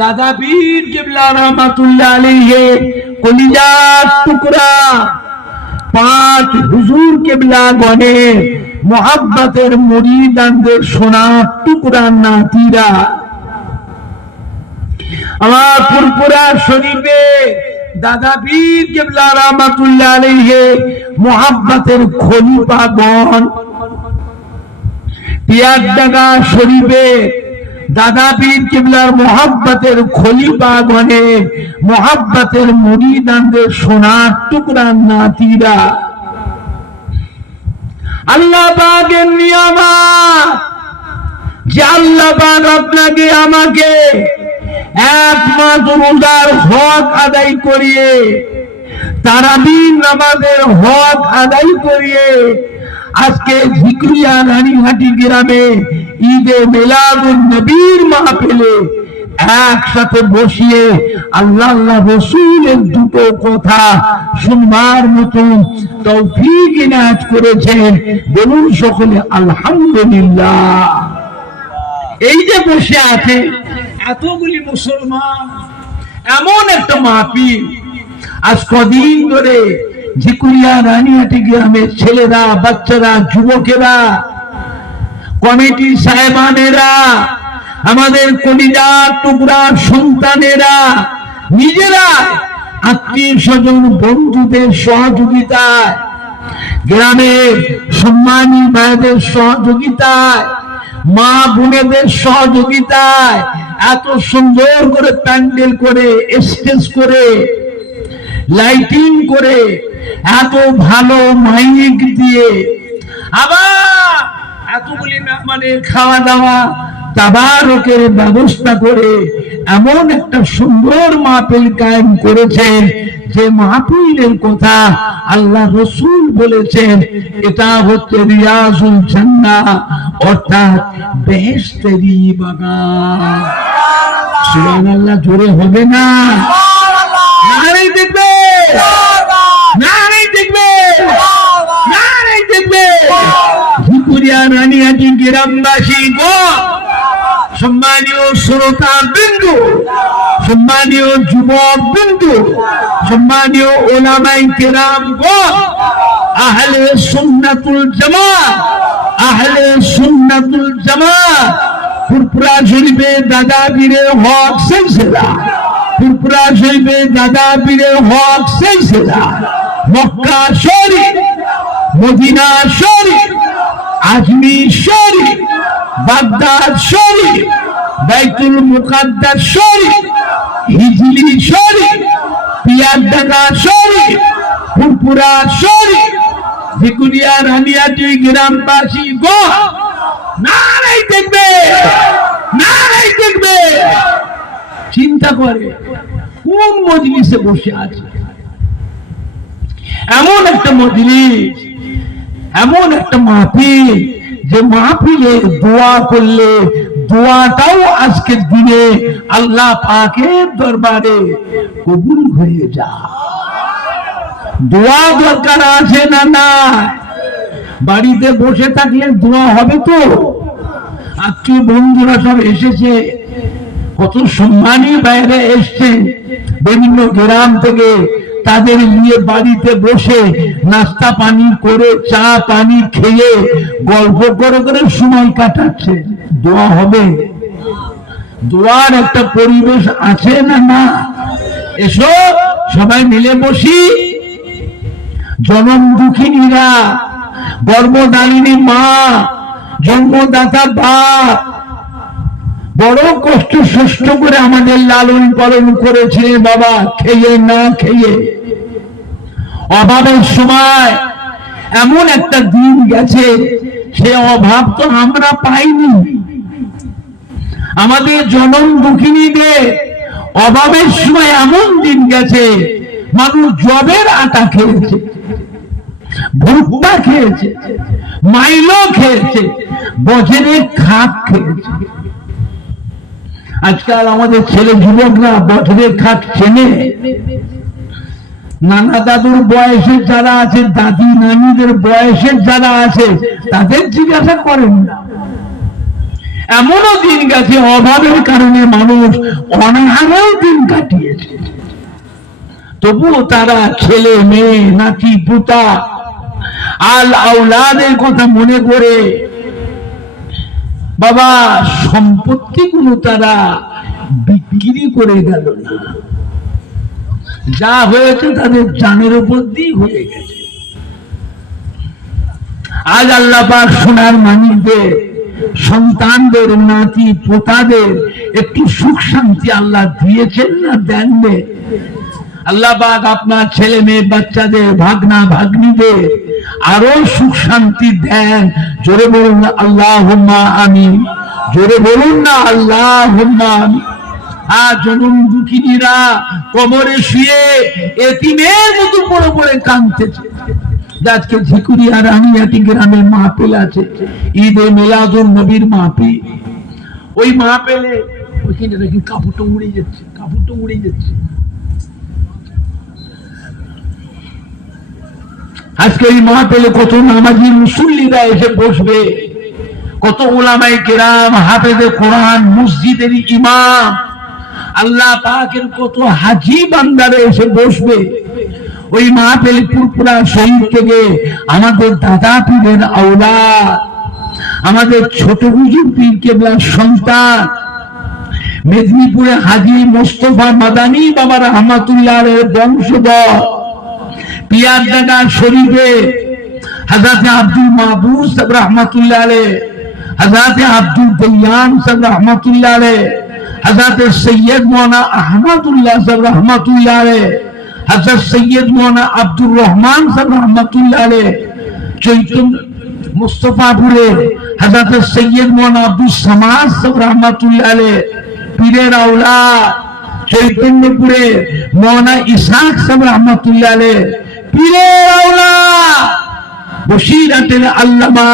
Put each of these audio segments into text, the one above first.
दादा पीर किबला रहमतुल्लाह अलैहि कलिजार टुकड़ा 5 हुजूर किबला गणे मोहब्बतेर मुरीदानदेर सोनार टुकड़ा नातीरा আমার ফুরফুরা শরীফে দাদা পীর কিবলা রাহমাতুল্লাহ আলাইহি মুহাব্বতের খলিফাগণ পিয়ারডাঙ্গা শরীফে দাদা পীর কিবলার মুহাব্বতের খলিফাগণে মুহাব্বতের মুরিদানদের সোনার টুকরা নাতিরা আল্লাহ পাকের নিয়ামত যে আল্লাহ পাক আপনাকে আমাকে একমাত্র রোজার হক আদায় করিয়ে তারাবির নামাজের হক আদায় করিয়ে আজকে ঝিকরিয়া রানীহাটি গ্রামে ঈদে মিলাদুন নবীর মাহফিলে একসাথে বসিয়ে আল্লাহ রাসূলের দুটো কথা শুনবার মতো তৌফিক ইনায়াত করেছেন। বলুন সকলে আলহামদুলিল্লাহ। এই যে বসে আছে এতগুলি মুসলমান, এমন একটা মাহফিল আজ কদিন ধরে ঝিকুরিয়া রানীহাটি গ্রামের ছেলেরা, বাচ্চারা, যুবকেরা, কমিটি সাহেবানেরা, আমাদের কলিজার টুকরা সন্তানেরা নিজেরা আত্মীয় স্বজন বন্ধুদের সহযোগিতায়, গ্রামের সম্মানী ভাইদের সহযোগিতায়, মা বোনেদের সহযোগিতায় এত সুন্দর করে প্যান্ডেল করে, স্টেজ করে, লাইটিং করে, এত ভালো মাইক দিয়ে, আবার এতগুলি মেহমানের খাওয়া দাওয়া তাবারকের ব্যবস্থা করে এমন একটা সুন্দর মাহফিল কায়েম করেছেন যে মাহফিলের কথা আল্লাহ রাসূল বলেছেন এটা হচ্ছে রিয়াজুল জান্নাহ, অর্থাৎ বেহেশতেরই বাগান। সুবহানাল্লাহ জোরে হবে না? নারে দেখবে, নারে দেখবে, নারে দেখবে। ঝিকুরিয়া রানীহাটি গ্রামবাসী গো, সম্মানীয় শ্রোতা বিন্দু, সম্মানীয় যুবক বিন্দু, সম্মানীয় ওলামায়ে কেরাম গো, আহলে সুন্নাতুল জামাত, আহলে সুন্নাতুল জামাত, ফুরফুরা শরীফে দাদা পীরের হক সিলসিলা, ফুরফুরা শরীফে দাদা পীরের হক সিলসিলা, মক্কা শরীফ, মদিনা শরীফ, আজমির শরীফ, বাগদাদ শরীফ, বাইতুল মুকাদ্দাস শরীফ, হিজলি শরীফ, পিয়ারডাঙ্গা শরীফ, ফুরফুরা শরীফ, ঝিকুরিয়া রানীহাটি গ্রামবাসী গো, নারাই দেখবে, নারাই দেখবে। চিন্তা করে কোন মজলিসে বসে আছে, এমন একটা মজলিস, এমন একটা মাহফিল যে মাহফিলে দোয়া করলে দোয়াটাও আজকের দিনে আল্লাহ পাকের দরবারে কবুল হয়ে যায়। দোয়া দরকার আছে না? না, বাড়িতে বসে থাকলে দোয়া হবে তো? আত্মীয় বন্ধুরা সব এসেছে, কত সম্মানী বাইরে এসছে বিভিন্ন গ্রাম থেকে, তাদের নিয়ে বাড়িতে বসে নাস্তা পানি করে, চা পানি খেয়ে গল্প করে করে সময় কাটাচ্ছে। দোয়া হবে? দোয়ার একটা পরিবেশ আছে না? না, এসো সবাই মিলে বসি। জনম দুঃখিনীরা, গর্ভধারিণী মা, জন্মদাতা বাপ বড় কষ্ট সৃষ্ট করে আমাদের লালন পালন করেছে বাবা, খেয়ে না খেয়ে। অভাবের সময় এমন একটা দিন গেছে, সে অভাব তো আমরা পাইনি। আমাদের জনম দুঃখিনীদের অভাবের সময় এমন দিন গেছে, মানুষ জবের আটা খেয়েছে, ভুট্টা খেয়েছে, মাইলো খেয়েছে, বছরের খাট খেয়েছে। আজকাল আমাদের ছেলে যুবকরা বছরের খাট চেনে? নানা দাদুর বয়সের যারা আছে, দাদি নানিদের বয়সের যারা আছে, তাদের জিজ্ঞাসা করেন না। এমনও দিন গেছে অভাবের কারণে মানুষ অনাহারেও দিন কাটিয়েছে, তবুও তারা ছেলে মেয়ে নাতি পুতা আল আওলাদের কথা মনে করে বাবা সম্পত্তিগুলো তারা বিক্রি করে গেল না। যা হয়েছে তাদের জানের উপর দিয়ে হয়ে গেছে। আজ আল্লাহ পাক সোনার মানিকদের সন্তানদের নাতি পোতাদের একটু সুখ শান্তি আল্লাহ দিয়েছেন না দেননি? আল্লাহ পাক আপনার ছেলে মেয়ে বাচ্চাদের ভাগনা ভাগ্নিদের আরো সুখ শান্তি দেন। জোরে বলুন না আল্লাহুম্মা আমিন, জোরে বলুন না আল্লাহুম্মা আমিন। আর জনম দুঃখিনীরা কবরে শুয়ে এতিমের মতো পড়ে পড়ে কাঁদতেছে। আজকে ঝিকুরিয়া রানিয়াটি গ্রামের মাহফিল আছে, ঈদে মিলাদুন নবীর মাহফিল। ওই মাহফিলে ওইখানে দেখি কাপড়টা উড়ে যাচ্ছে, কাপড়টা উড়ে যাচ্ছে। আজকে এই মাহফিলে কত নামাজি মুসল্লিরা এসে বসবে, কত উলামায়ে কেরাম, হাফেজে কোরআন, মসজিদের ইমাম, আল্লাহ পাকের কত হাজী বান্দারা এসে বসবে। ওই মাহফিলে পুরপুরা শহীদ থেকে আমাদের দাদা পীরের আওলাদ, আমাদের ছোট হুজুর পীর কেবলার সন্তান, মেদিনীপুরে হাজী মোস্তফা মাদানী বাবা রাহমাতুল্লাহ আলাইহির বংশধর, পিয়ারদাগা শরীফে হযরত আব্দুল মাহবুব সাহেব রাহমাতুল্লাহ আলাইহি, হযরত আব্দুল দয়ান সাহেব রাহমাতুল্লাহ আলাইহি, হযরত সৈয়দ মৌলানা আহমদুল্লাহ সাহেব রাহমাতুল্লাহ আলাইহি, হযরত সৈয়দ মৌলানা আব্দুর রহমান সাহেব রাহমাতুল্লাহ আলাইহি, চৈতন্য মুস্তাফাপুরে হযরত সৈয়দ মৌলানা আব্দুল সামাদ সাহেব রাহমাতুল্লাহ আলাইহি, পীরের আওলাদ চৈতন্যপুরে মৌলানা ইসহাক সাহেব রাহমাতুল্লাহ আলাইহি, পীরের আওলাদ বসিরহাটের আল্লামা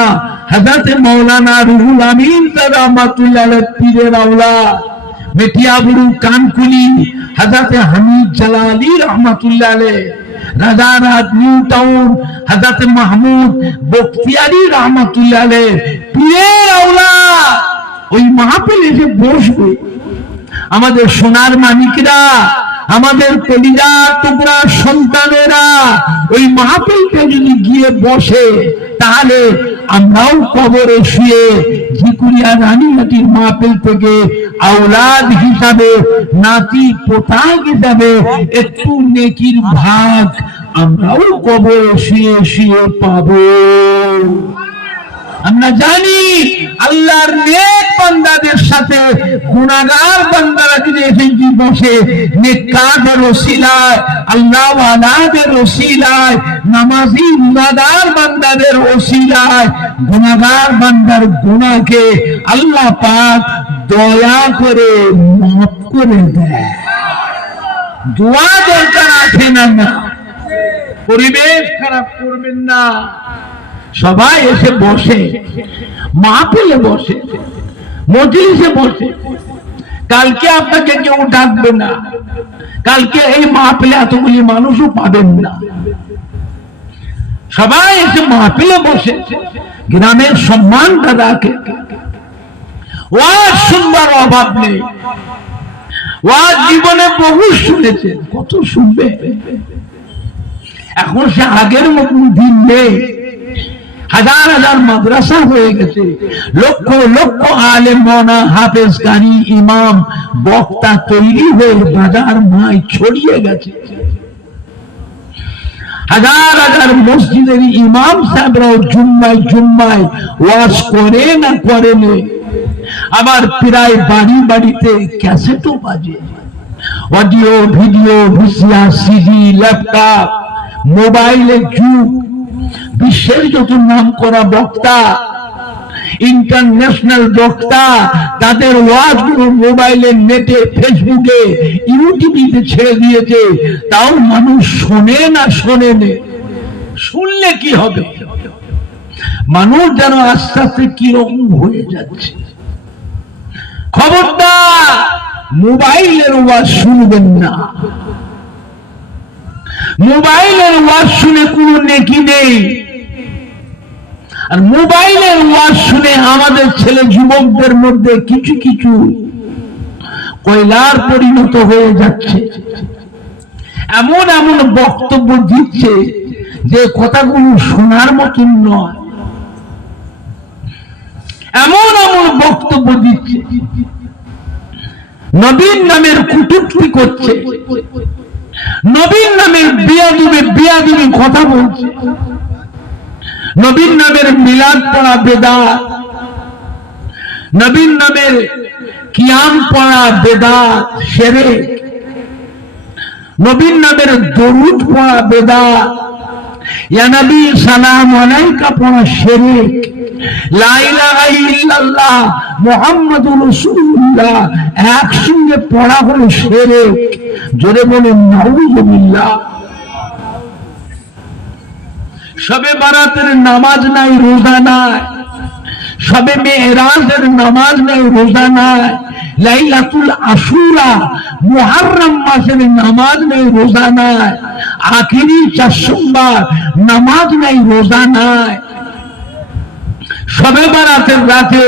হযরত মৌলানা রুহুল আমিন সাহেব রাহমাতুল্লাহ আলাইহি, পীরের আওলাদ মেটিয়াবুরু কানকুলি হযরত হামিদ জালালি রাহমাতুল্লাহ আলাইহি, রাজারহাট নিউ টাউন হযরত মাহমুদ বখতিয়ারি রাহমাতুল্লাহ আলাইহি, পীরের আওলাদ ওই মাহফিলে এসে বসবে। আমাদের সোনার মানিকরা, আমাদের কলিজার টুকরা সন্তানেরা ওই মাহফিলকে যদি গিয়ে বসে, তাহলে আমরাও কবরে শুয়ে ঝিকুরিয়া রানীহাটির মাহফিল থেকে আওলাদ হিসাবে, নাতি পোতা হিসাবে একটু নেকির ভাগ আমরাও কবরে শুয়ে শুয়ে পাবো। আমরা জানি আল্লাহর নেক বান্দাদের সাথে গুনাহগার বান্দারা যদি এসে বসে, নেককারদের ওসিলায়, আল্লাহ ওয়ালাদের ওসিলায়, নামাজি রোজাদার বান্দাদের ওসিলায় গুনাহগার বান্দার গুনাহকে আল্লাহ পাক দয়া করে মাফ করে দেয়। দোয়া দরকার আছে না? না, পরিবেশ খারাপ করবেন না। সবাই এসে বসে, মাহফিলে বসে, মজলিসে বসে। কালকে আপনাকে কেউ ডাকবে না, কালকে এই মাহফিলে এতগুলি মানুষও পাবেন না। সবাই এসে মাহফিলে বসে গ্রামের সম্মানটা রাখে। ওয়াজ শুনবার অভাব নেই, ওয়াজ জীবনে বহু শুনেছে, কত শুনবে। এখন সে আগের মতন দিন নেই। হাজার হাজার মাদ্রাসা হয়ে গেছে, লক্ষ লক্ষ আলেম মাওলানা হাফেজ কারি ইমাম বক্তা তৈরি হয়ে বাজার মাই ছড়িয়ে গেছে। হাজার হাজার মসজিদের ইমাম সাহেবরাও জুম্মায় জুম্মায় ওয়াজ করে না করেন। আবার প্রায় বাড়ি বাড়িতে ক্যাসেটও বাজে, audio video VCR CD laptop মোবাইলের যুগ। বিশ্বের যত নাম করা বক্তা, ইন্টারন্যাশনাল বক্তা, তাদের ওয়াজগুলো মোবাইলে, নেটে, ফেসবুকে, ইউটিউবে ছেড়ে দিয়েছে। তাও মানুষ শোনে না, শোনে না। শুনলে কি হবে? মানুষ যেন আস্তে আস্তে কিরকম হয়ে যাচ্ছে। খবরদার মোবাইলের ওয়াজ শুনবেন না। মোবাইলের ওয়াজ শুনে কোনো নেকি নেই। আর মোবাইলের ওয়াজ শুনে আমাদের ছেলে যুবকদের মধ্যে কিছু কিছু কয়লার পরিণত হয়ে যাচ্ছে। এমন এমন বক্তব্য দিচ্ছে যে কথাগুলো শোনার মতন নয়। এমন এমন বক্তব্য দিচ্ছে, নবীর নামের কটূক্তি করছে, নবীর নামের বিয়াদুবি কথা বলছে, নবীর নামের মিলাদ পড়া বেদাত, নবীর নামের কিয়াম পড়া বেদাত শিরক, নবীর নামের দরুদ পড়া বেদাত, ইয়া নবী সালাম আলাইকা পড়া শিরক, লা ইলাহা ইল্লাল্লাহ মুহাম্মাদুর রাসূলুল্লাহ একসঙ্গে পড়া হলো শিরক। জোরে বলুন নাউযুবিল্লাহ। শবে বারাতের নামাজ নাই, রোজা নাই, শবে মেরাজের নামাজ নাই, রোজা নাই, লাইলাতুল আশুরা মুহররম মাসের নামাজ নাই, রোজা নাই, আখিরি চার সোমবার নামাজ নাই, রোজা নাই। শবে বারাতের রাতে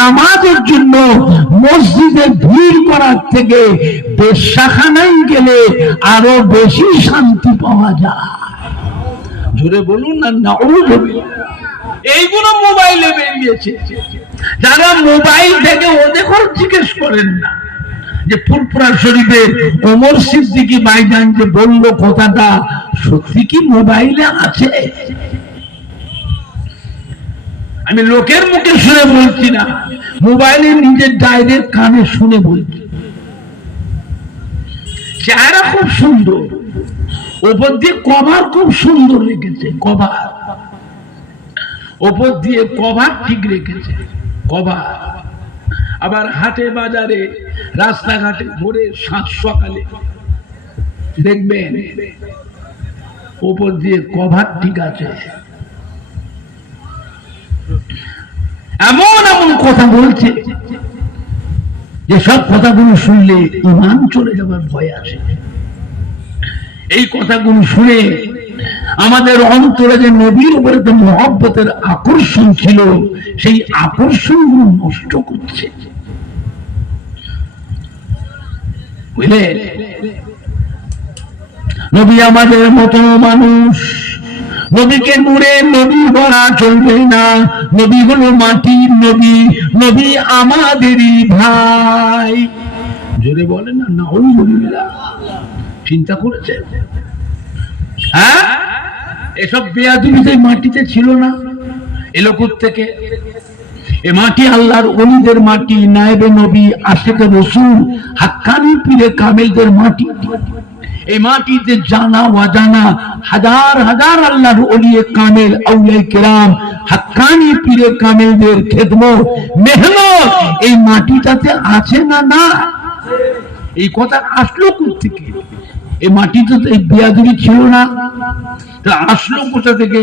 নামাজের জন্য মসজিদে ভিড় করার থেকে বেশ্যাখানায় গেলে আরো বেশি শান্তি পাওয়া যায়। জোরে বলুন না নাউযুবিল্লাহ। এইগুলো মোবাইলে বেরিয়েছে। যারা মোবাইল থেকে ওদের জিজ্ঞেস করেন না যে ফুরফুরা শরীফে ওমর সিদ্দিকী ভাইজান যে বলল কথাটা সত্যি কি মোবাইলে আছে? আমি লোকের মুখে শুনে বলছি না, মোবাইলে নিজের ডাইরেক্ট কানে শুনে বলছি। চেহারা খুব সুন্দর, ওপর দিয়ে কভার খুব সুন্দর রেখেছে, কভার ওপর দিয়ে কভার ঠিক রেখেছে, কভার। আবার হাটে বাজারে রাস্তাঘাটে ভোরে সাত সকালে দেখবেন ওপর দিয়ে কভার ঠিক আছে। এমন এমন কথা বলছে যে সব কথাগুলো শুনলে ঈমান চলে যাবার ভয় আসে। এই কথাগুলো শুনে আমাদের অন্তরে যে নবীর উপরে যে মহব্বতের আকর্ষণ ছিল, সেই আকর্ষণগুলো নষ্ট করছে। বুঝলে, নবী আমাদের মতো মানুষ, নবীকে নূরে নবী বলা চলবে না। নবী হলো মাটির নবী, নবী আমাদেরই ভাই। জোরে বলে না নাউযুবিল্লাহ। চিন্তা করেছে? হ্যাঁ, এসব বেয়াদবি মাটিতে ছিল না, এলো থেকে। এ মাটি আল্লাহর ওলিদের মাটি, নায়েবে নবী, আশিকে রাসূল, হাক্কানি পীরে কামেলদের মাটি। এই মাটিতে জানা অজানা হাজার হাজার আল্লাহর ওলিয়ে কামেল, আউলিয়া কেরাম, হাক্কানি পীরে কামেলদের খেদমত, মেহনত এই মাটিটাতে আছে না? না। এই কথা আসলো কোথা থেকে? এই মাটিতে তো এই বেয়াদবি ছিল না, আসলো কোথা থেকে?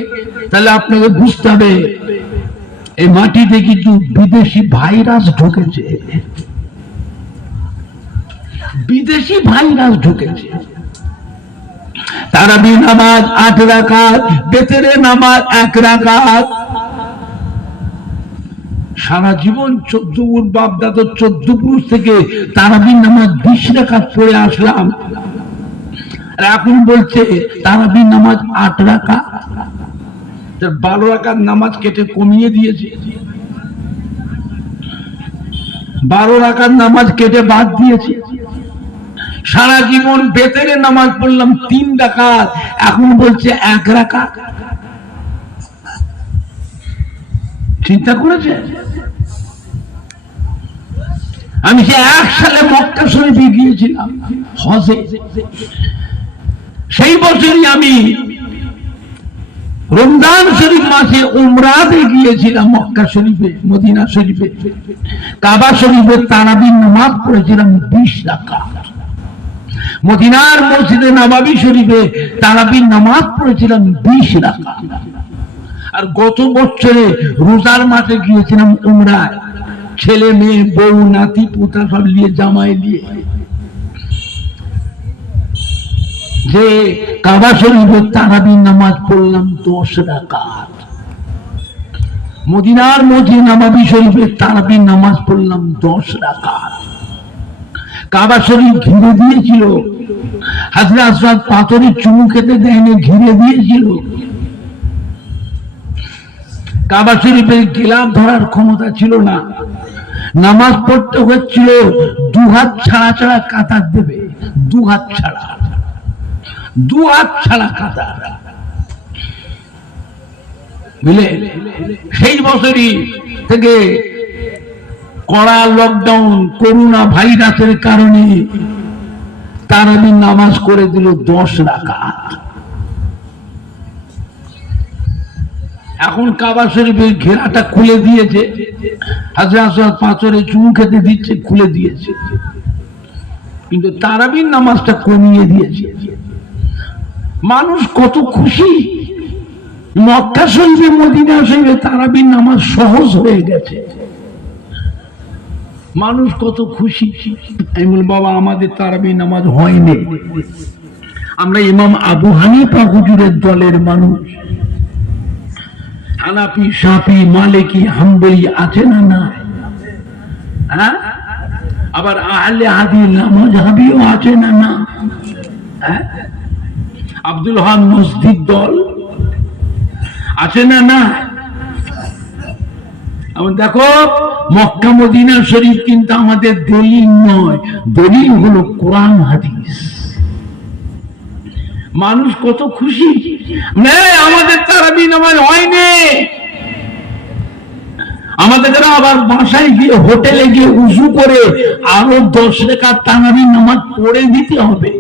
তাহলে আপনাকে বুঝতে হবে এই মাটিতে কিছু বিদেশি ভাইরাস ঢুকেছে, বিদেশি ভাইরাস ঢুকেছে। তারাবি নামাজ 8 রাকাত, বেতেরে নামাজ 1 রাকাত। সারা জীবন 14 বাপদাদার 14 পুরুষ থেকে তারাবি নামাজ 20 রাকাত পড়ে আসলাম, আর এখন বলছে তারাবি নামাজ 8 রাকাত। 12 রাকাত নামাজ কেটে কমিয়ে দিয়েছে, 12 রাকাত নামাজ কেটে বাদ দিয়েছে। সারা জীবন বেতেরে নামাজ পড়লাম 3 রাকাত, এখন বলছে 1 রাকাত। চিন্তা করেছে? আমি সে 1 সালে মক্কা শরীফে গিয়েছিলাম হজে। সেই বছরই আমি রমজান শরীফ মাসে উমরাতে গিয়েছিলাম মক্কা শরীফে, মদিনা শরীফে। কাবা শরীফে তারাবির নামাজ পড়েছিলাম 20 রাকাত। মদিনার মসজিদে নববী শরীফে তারাবির নামাজ পড়েছিলাম 20 রাকাত। আর গত বছরে রোজার মাসে গিয়েছিলাম উমরায়, ছেলে মেয়ে বউ নাতি পোতা সব নিয়ে, জামাই নিয়ে। যে কাবা শরীফে তারাবির নামাজ পড়লাম 10 রাকাত। মদিনার মসজিদ নববী শরীফে তারাবির নামাজ পড়লাম 10 রাকাত। কাবা শরীফ ঘিরে দিয়েছিল, হযরত আসওয়াদ পাথরে চুমু খেতে দেয়নি, ঘিরে দিয়েছিল। কাবা শরীফের গিলাফ ধরার ক্ষমতা ছিল না, নামাজ পড়তে হচ্ছিল দুহাত ছাড়া ছাড়া কাতার দেবে, দুহাত ছাড়া কাতার, বুঝলে? সেই বছরই থেকে কড়া লকডাউন, করোনা ভাইরাসের কারণে তারাবি নামাজ করে দিল 10 রাকাত। এখন কাবা শরীফের ঘেরাটা খুলে দিয়েছে, হযরত আসওয়াদ পাথরে চুমু খেতে দিচ্ছে, খুলে দিয়েছে, কিন্তু তারাবির নামাজটা কমিয়ে দিয়েছে। মানুষ কত খুশি, মক্কা শরীফে মদিনা শরীফে তারাবির নামাজ সহজ হয়ে গেছে, মানুষ কত খুশি। আমি বলি বাবা আমাদের তারাবির নামাজ হয়নি, আমরা ইমাম আবু হানিফা হুজুরের দলের মানুষ, হানাফি শাফি মালিকি হাম্বলি আছে না না, হ্যাঁ? আবার আহলে হাদিস মাযহাবিও আছে না না, হ্যাঁ? আব্দুল হক মসজিদ দল আছে না না। দেখো মক্কা মদিনা শরীফ কিন্তু আমাদের দলিল নয়, দলিল হলো কোরআন হাদিস। মানুষ কত খুশি, আমাদের তারাবি নামাজ হয়নি, আমাদের আবার বাসায় গিয়ে হোটেলে গিয়ে উযু করে আরো 10 রাকাত তারাবি নামাজ পড়ে দিতে হবে।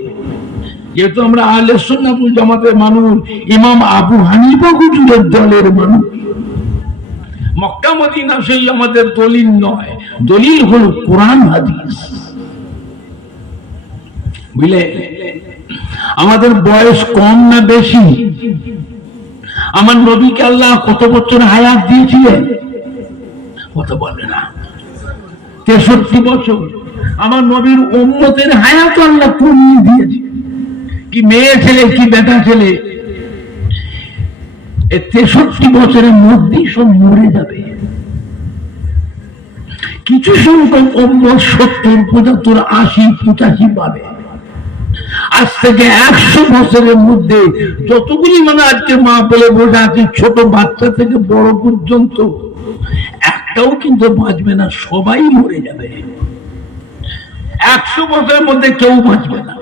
যেহেতু আমরা আহলে সুন্নাত ওয়াল জামাতের মানুষ, ইমাম আবু হানিফা হুজুরের দলের মানুষ, মক্কা মদিনা সেই আমাদের দলিল নয়, দলিল হলো কোরআন হাদিস, বুঝলে? আমাদের বয়স কম না বেশি? আমার নবীকে আল্লাহ কত বছর হায়াত দিয়েছিলেন? কত বলে না, 63 বছর। আমার নবীর উম্মতের হায়াত আল্লাহ কমিয়ে দিয়েছে। কি মেয়ে ছেলে কি বেটা ছেলে, 63 বছরের মধ্যেই সব মরে যাবে। কিছু সংখ্যক উম্মত 70, 75, 80, 85 পাবে। আজ থেকে 100 বছরের মধ্যে যতগুলি মানে আজকে মা বলে বসে আছে, ছোট বাচ্চা থেকে বড় পর্যন্ত একটাও কিন্তু বাঁচবে না, সবাই মরে যাবে। 100 বছরের মধ্যে কেউ বাঁচবে না,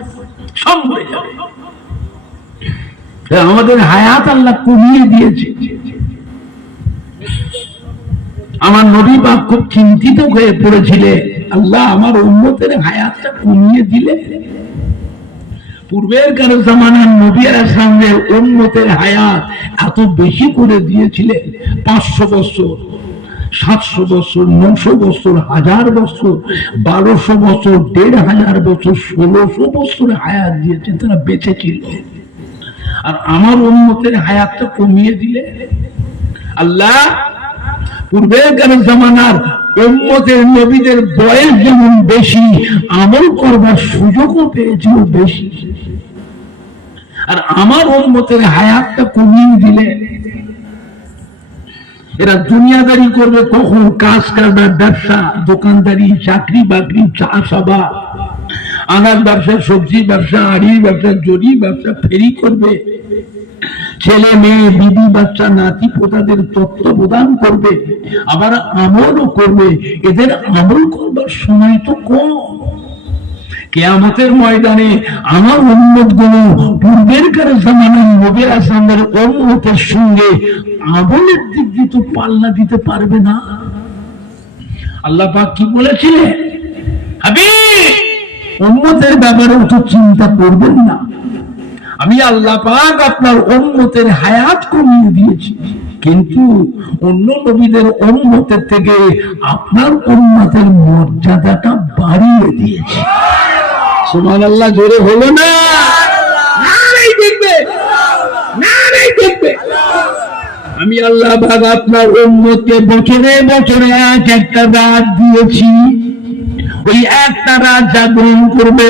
সব মরে যাবে। আমাদের হায়াত আল্লাহ কমিয়ে দিয়েছে। আমার নবী পাক খুব চিন্তিত হয়ে পড়েছিলেন, আল্লাহ আমার উম্মতের হায়াতটা কমিয়ে দিলে। পূর্বের কারো জামানার নবী আলাইহিস সালামের উম্মতের হায়াত এত বেশি করে দিয়েছিলেন, 500 বছর, 700 বছর, 900 বছর, 1000 বছর, 1200 বছর, 1500 বছর, 1600 বছর হায়াত দিয়েছেন, তারা বেঁচে ছিল। আর আমার উম্মতের হায়াতটা কমিয়ে দিলে। আল্লাহ পূর্বের জামানার উম্মতের নবীদের বয়স যেমন বেশি, আমল করবার সুযোগও পেয়েছিল বেশি, আর আমার উম্মতের হায়াতটা কমিয়ে দিলে। এরা দুনিয়াদারি করবে কখন? কাজ করবে, ব্যবসা, দোকানদারি, চাকরি বাকরি, চাষাবাদ, আনার ব্যবসা, সবজি ব্যবসা, আড়ির ব্যবসা, জরি ব্যবসা, ফেরি করবে, ছেলে মেয়ে বিবি বাচ্চা নাতি পোতাদের তত্ত্বাবধান করবে, আবার আমলও করবে। এদের আমল করবার সময় তো কম। কিয়ামতের ময়দানে আমার উম্মত গুলো পূর্বের কার জামানার নবী আসলামের উম্মতের সঙ্গে আমলের দিক দিয়ে তো পাল্লা দিতে পারবে না। আল্লাহ পাক কি বলেছিলেন? হাবিব উম্মতের ব্যাপারে তো চিন্তা করবেন না, আমি আল্লাহ পাক আপনার উম্মতের হায়াত কমিয়ে দিয়েছি, কিন্তু অন্য নবীদের উম্মতের থেকে আপনার উম্মতের মর্যাদাটা বাড়িয়ে দিয়েছি। সুবহানাল্লাহ, জোরে হলো না? নারায়ে তাকবীর, নারায়ে তাকবীর। আমি আল্লাহ পাক আপনার উম্মতকে বছরে বছরে একটা রাত দিয়েছি, ওই একটা রাত জাগরণ করবে,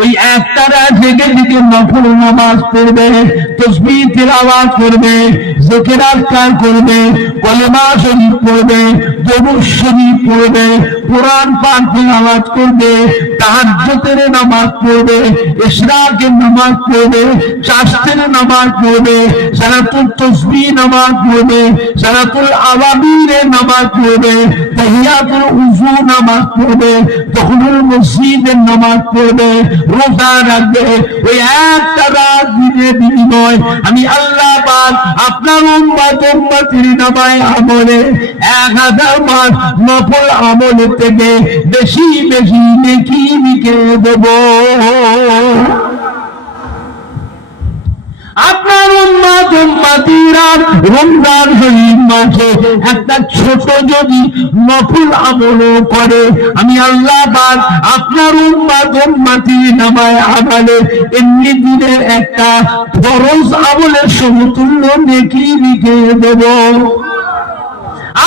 ওই একটা রাত জেগে জেগে নফল নামাজ পড়বে, তাসবিহ তিলাওয়াত করবে, জিকির আজকার করবে, কলেমা শরীফ পড়বে, দরুদ শরীফ পড়বে, কোরআন পাক তেলাওয়াত করবে, তাহাজ্জুদের নামাজ পড়বে, ইশরাকের নামাজ পড়বে, চাশতের নামাজ পড়বে, সালাতুল তাসবিহ নামাজ পড়বে, সালাতুল আওয়াবিলের নামাজ পড়বে, তাহিয়াতুল উযু নামাজ পড়বে, তাহিয়াতুল মসজিদের নামাজ পড়বে, রোজা রাখবে, ওই একটা রাত দিনের বিনিময় আমি আল্লাহ পাক আপনার উম্মতের নামায় আমলে 1000 মাস নফল আমলের থেকে বেশি বেশি নেকি লিখে দেব। আপনার উম্মতিরা রমজান শরীফ মাসে একটা ছোট যদি নফল আমল করে আমি আল্লাহ পাক আপনার উম্মতির নামায় আমলে এমনি দিনের একটা ফরজ আমলের সমতুল্য নেকি লিখে দেব।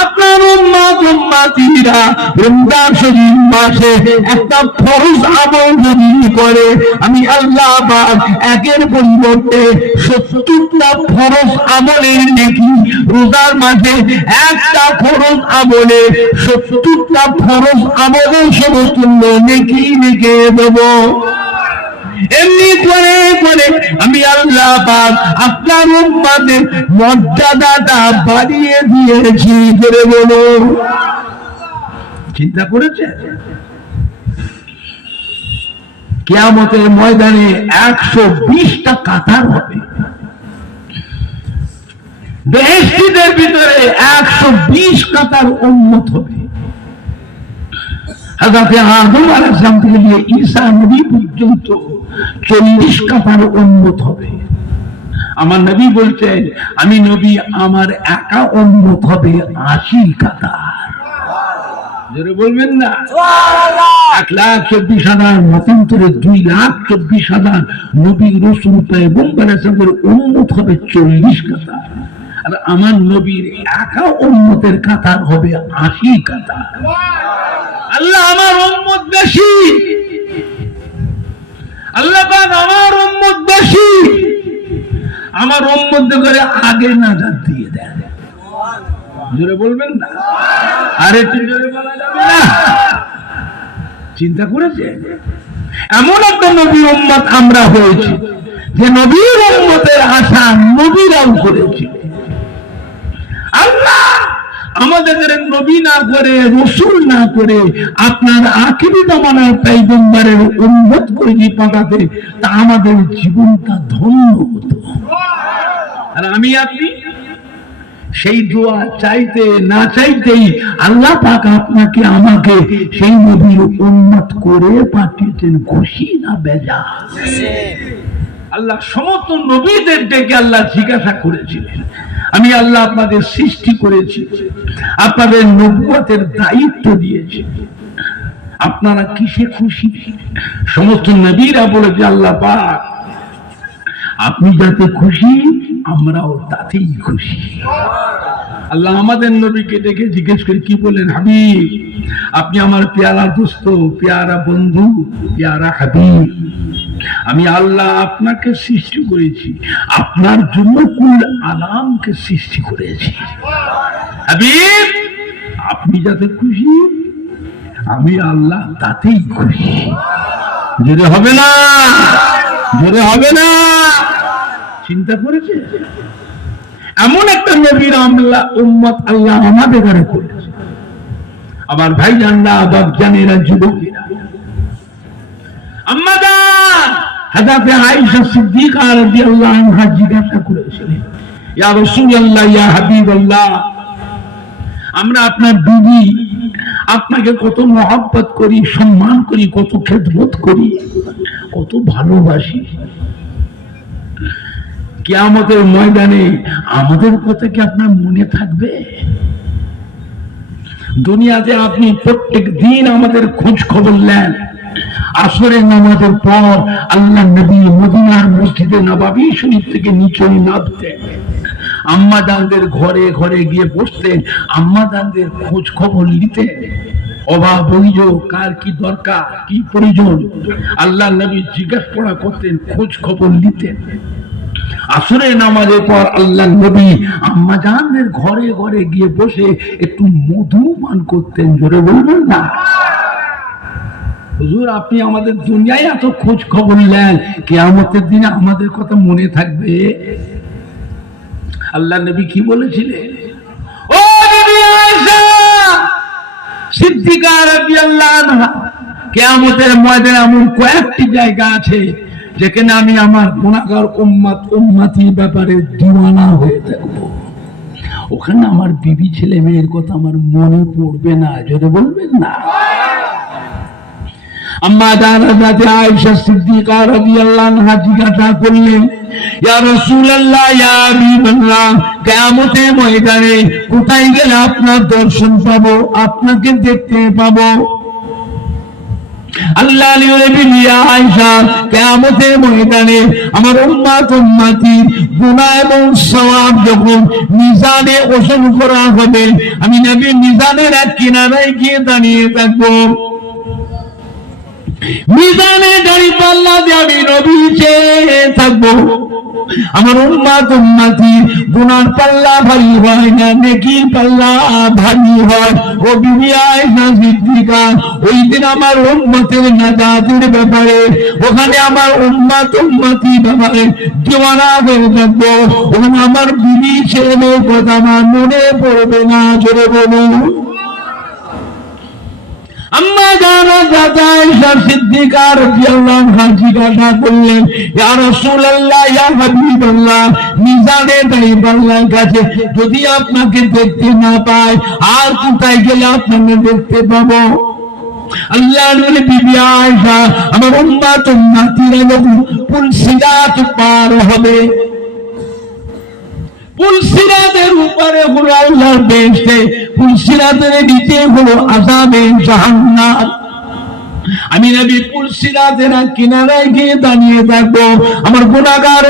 আপনার উম্মতিরা রমজান শরীফ মাসে একটা ফরজ আমল যদি করে আমি আল্লাহ পাক একের পরিবর্তে 70টা ফরজ আমলের নেকি, রোজার মাসে একটা ফরজ আমলে 70টা ফরজ আমলের সমতুল্য নেকি লিখে দেব। এমনি করে করে আমি আল্লাহ পাক আপনার উম্মতের মর্যাদাটা বাড়িয়ে দিয়েছি। করে বলো, চিন্তা করেছে কিয়ামতের ময়দানে 120টা কাতার হবে, বেহেশতীদের ভিতরে 120 কাতার উম্মত হবে। হযরত আদম আলাইহিস সালাম থেকে নিয়ে ঈসা নবী পর্যন্ত 40 কাতার উম্মত হবে। আমার নবী বলছেন আমি নবী আমার একা উম্মত হবে 80 কাতার। জোরে বলবেন না সুবহানাল্লাহ। 1,24,000 মতান্তরে 2,24,000 নবী রাসূল পয়গম্বর আলাইহিসসালামের উম্মত হবে 40 কাতার, আর আমার নবীর একা উম্মতের কাতার হবে 80 কাতার। আল্লাহ আমার উম্মত বেশি, আল্লাহ পাক আমার উম্মত বেশি, আমার উম্মত করে আগে নাজাত দিয়ে দেন। জোরে বলবেন না, আরে জোরে বলা যাবে না। চিন্তা করেছে এমন একটা নবীর উম্মত আমরা হয়েছি যে নবীর উম্মতের আশা নবীরাও করেছে। আল্লাহ আমাদের নবী না করে রাসূল না করে আপনার আখিরি জামানার পয়গম্বরের উম্মত করে পাঠাতে তা আমাদের জীবনটা ধন্য হতো। আর আমি আপনি সেই দোয়া চাইতে না চাইতেই আল্লাহ পাক আপনাকে আমাকে সেই নবীর উম্মত করে পাঠিয়েছেন। খুশি না বেজা? আল্লাহ সমস্ত নবীদের ডেকে আল্লাহ জিজ্ঞাসা করেছিলেন আমি আল্লাহ আপনাদের সৃষ্টি করেছি, আপনাদের নবুয়তের দায়িত্ব দিয়েছি, আপনারা কিসে খুশি? সমস্ত নবীরা বলেছে আল্লাহ পাক আপনি যাতে খুশি আমরাও তাতেই খুশি। আল্লাহ আমাদের নবীকে ডেকে জিজ্ঞেস করে কি বলেন, হাবিব আপনি আমার প্যারা দোস্ত, প্যারা বন্ধু, প্যারা হাবিব, আমি আল্লাহ আপনাকে সৃষ্টি করেছি, আপনার জন্য কুল আলামকে সৃষ্টি করেছি। হাবিব আপনি যাতে খুশি আমি আল্লাহ তাতেই খুশি। জোরে হবে না, জোরে হবে না। চিন্তা করেছে এমন একটা নবীর উম্মত আল্লাহ আমাদের ঘরে করেছে। আমার ভাই জানরা, বাপ জানেরা, যুবকেরা, আম্মা জান হযরত আয়েশা সিদ্দিকা রাদিয়াল্লাহু আনহা জিজ্ঞাসা করেছিলেন ইয়া রাসূলুল্লাহ, ইয়া হাবিবাল্লাহ, আমরা আপনার বিবি আপনাকে কত মহব্বত করি, সম্মান করি, কত খেদমত করি, কত ভালোবাসি, কিয়ামতের ময়দানে আমাদের কথা কি আপনার মনে থাকবে? দুনিয়াতে আপনি প্রত্যেক দিন আমাদের খোঁজ খবর নেন। আসরের নামাজের পর আল্লাহ নবী মদিনার মসজিদে নববী শরীফ থেকে নিচে নামতেন, আম্মাজানদের ঘরে ঘরে গিয়ে বসতেন, আম্মাজানদের খোঁজ খবর নিতেন, অভাব অভিযোগ কার কি দরকার কি প্রয়োজন আল্লাহ নবী জিজ্ঞাসা করতেন, খোঁজ খবর নিতেন। আসরের নামাজের পর আল্লাহ নবী আম্মা জানদের ঘরে ঘরে গিয়ে বসে একটু মধু পান করতেন। জোরে বলবেন না? হুজুর, আপনি আমাদের দুনিয়ায় এত খোঁজ খবর নেন, কিয়ামতের দিনে আমাদের কথা মনে থাকবে? আল্লাহ নবী কি বলেছিলেন? ও বিবি আয়েশা সিদ্দিকা রাদিয়াল্লাহু আনহা, কিয়ামতের ময়দানে এমন কয়েকটি জায়গা আছে যেখানে আমি আমার গুনাহগার উম্মতির ব্যাপারে দিওয়ানা হয়ে থাকব। ওখানে আমার বিবি ছেলে মেয়ের কথা আমার মনে পড়বে না। যদি বলবেন না? আম্মা হযরত আয়েশা সিদ্দিকা রাদিয়াল্লাহু আনহা জিজ্ঞাসা করলেন, ইয়া রাসূলুল্লাহ, ইয়া হাবিবাল্লাহ, কিয়ামতের ময়দানে কোথায় গেলে আপনার দর্শন পাবো, আপনাকে দেখতে পাবো? আল্লাহর নবী আয়েশা, কিয়ামতের ময়দানে আমার উম্মতির গুনাহ এবং সওয়াব যখন মিজানে ওজন করা হবে, আমি নবী মিজানের এক কিনারায় গিয়ে দাঁড়িয়ে থাকবো। মিজানে দাঁড়িয়ে পাল্লা দিয়ে আমি নবী চেয়ে থাকবো। আমার উম্মতি গুনার পাল্লা ভারী হয় না, নেকির পাল্লা ভারী হয়। ও বিবি আয়েশা সিদ্দিকা, ওই দিন আমার উম্মতের নাজাতের ব্যাপারে, ওখানে আমার উম্মতি ব্যাপারে দিওয়ানা হয়ে থাকবো। ওখানে আমার বিবি ছেলের কথা আমার মনে পড়বে না। জোরে বলুন। আম্মা হযরত আয়েশা সিদ্দিকা রাদিয়াল্লাহু আনহা জিজ্ঞাসা করলেন, ইয়া রাসূলুল্লাহ, ইয়া হাবিবাল্লাহ, মিজানে দাঁড়িয়ে কাছে যদি আপনাকে দেখতে না পাই, আর কোথায় গেলে আপনাকে দেখতে পাবো? আল্লাহর নবী আয়েশা, আমার উম্মতিরা যখন পুলসিরাত পার হবে, পুলসিরাতের উপরে হলো আল্লাহর বেহেশতে, পুলসিরাতের নিচে হলো আযাবে জাহান্নাম। আমি নবী পুলসিরাতের কিনারায় গিয়ে দাঁড়িয়ে থাকবো। আমার গুনাহগার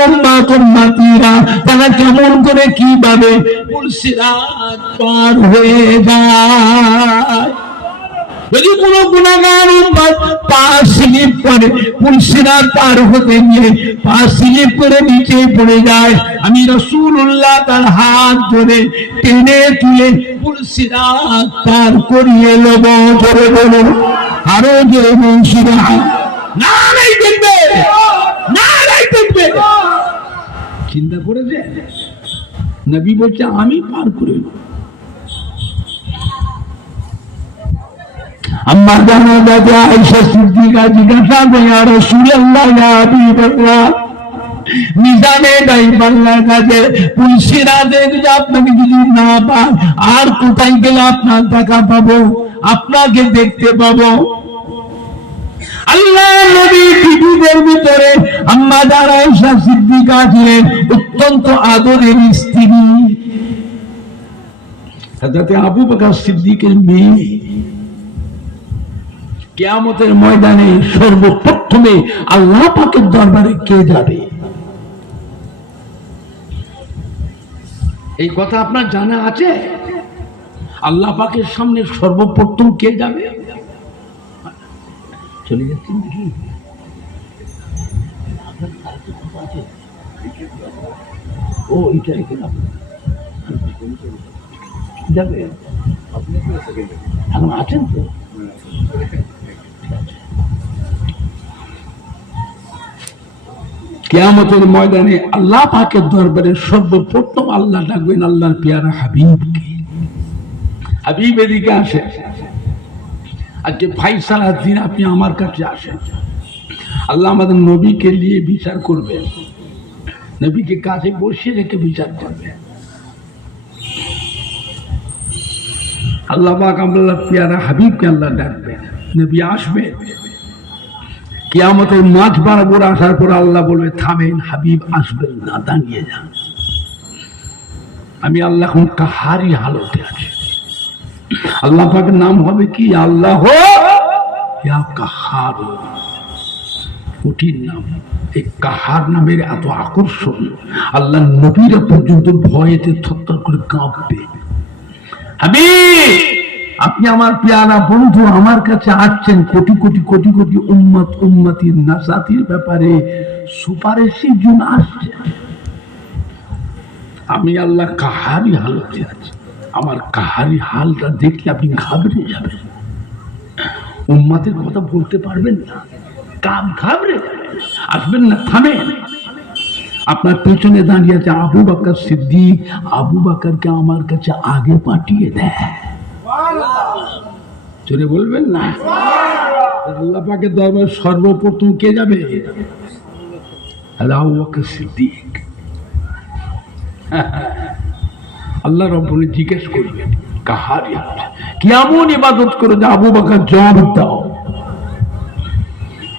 উম্মতিরা তারা কেমন করে কিভাবে পুলসিরাত পার হয়ে যায়। যদি কোনো গুনাহগার উম্মত পা স্লিপ করে পুলসিরাত পার হতে গিয়ে পা স্লিপ করে নিচে পড়ে যায়, আমি রাসূলুল্লাহ তার হাত ধরে টেনে তুলে পুলসিরাত পার করিয়ে নেব। জোরে বলুন, আরো জোরে বলুন সুবহানাল্লাহ। নারায়ে তাকবীর, নারায়ে তাকবীর। চিন্তা করেছে? নবী বলছে আমি পার করে নেব। আম্মা হযরত আয়েশা সিদ্দিকা জিজ্ঞাসা করলেন, ইয়া রাসূলুল্লাহ, ইয়া হাবিবাল্লাহ, মিজানে দাঁড়িয়ে কাছে পুলসিরাতে যদি আপনাকে যদি না পাই, আর কোথায় গেলে আপনার দেখা পাবো, আপনাকে দেখতে পাবো? আল্লাহর নবী বিবিদের ভিতরে আম্মা আয়েশা সিদ্দিকা ছিলেন অত্যন্ত আদরের স্ত্রী। হযরত আবু বকর সিদ্দিকের মেয়ে। কিয়ামতের ময়দানে সর্বপ্রথমে আল্লাহ পাকের দরবারে কে যাবে? এই কথা আপনার জানা আছে? আল্লাহ পাকের সামনে সর্বপ্রথম কে যাবে? চলে যাচ্ছেন নাকি? ও এটা যাবে, এখন আছেন তো? কিয়ামতের ময়দানে আল্লাহ পাকের দরবারে সর্বপ্রথম আল্লাহ ডাকবেন আল্লাহর পেয়ারা হাবিবকে। হাবিব এদিকে আসে, আজকে ফাইসালার দিন আপনি আমার কাছে আসেন। আল্লাহ আমাদের নবীকে নিয়ে বিচার করবেন, নবীকে কাছে বসিয়ে রেখে বিচার করবেন। আল্লাহ পাক আল্লাহর পেয়ারা হাবিবকে আল্লাহ ডাকবেন, নবী আসবে। কিয়ামতের মাঝ বরাবর আসার পর আল্লাহ বলবে, থামেন, হাবিব আসবেন না, দাঁড়িয়ে যান। আমি আল্লাহ এখন কাহারি হালতে আছি। আল্লাহ পাকের নাম হবে কি? আল্লাহ ইয়া কাহার। কঠিন নাম। এই কাহার নামের এত আকর্ষণ, আল্লাহ নবীরা পর্যন্ত ভয়েতে থরথর করে কাঁপবে। হাবিব, আপনি আমার পেয়ারা বন্ধু, আমার কাছে আসছেন কোটি কোটি কোটি কোটি উম্মতির নাজাতের ব্যাপারে সুপারিশের জন্য আসছেন। আমি আল্লাহ কাহারি হালতে আছি, আমার কাহারি হালটা দেখলে আপনি ঘাবড়ে যাবেন, উম্মতের কথা বলতে পারবেন না, ঘাবড়ে আসবেন না, থামেন। আপনার পেছনে দাঁড়িয়ে আছে আবু বকর সিদ্দিক, আবু বকরকে আমার কাছে আগে পাঠিয়ে দেয়, চলে বলবেন না? আল্লাহ পাকের দরবারে সর্বপ্রথম কে যাবে? আবু বকর সিদ্দিক। আল্লাহ রাব্বুল জিজ্ঞেস করবেন কাহার কেমন ইবাদত করে যে আবু বকর জবাব দাও।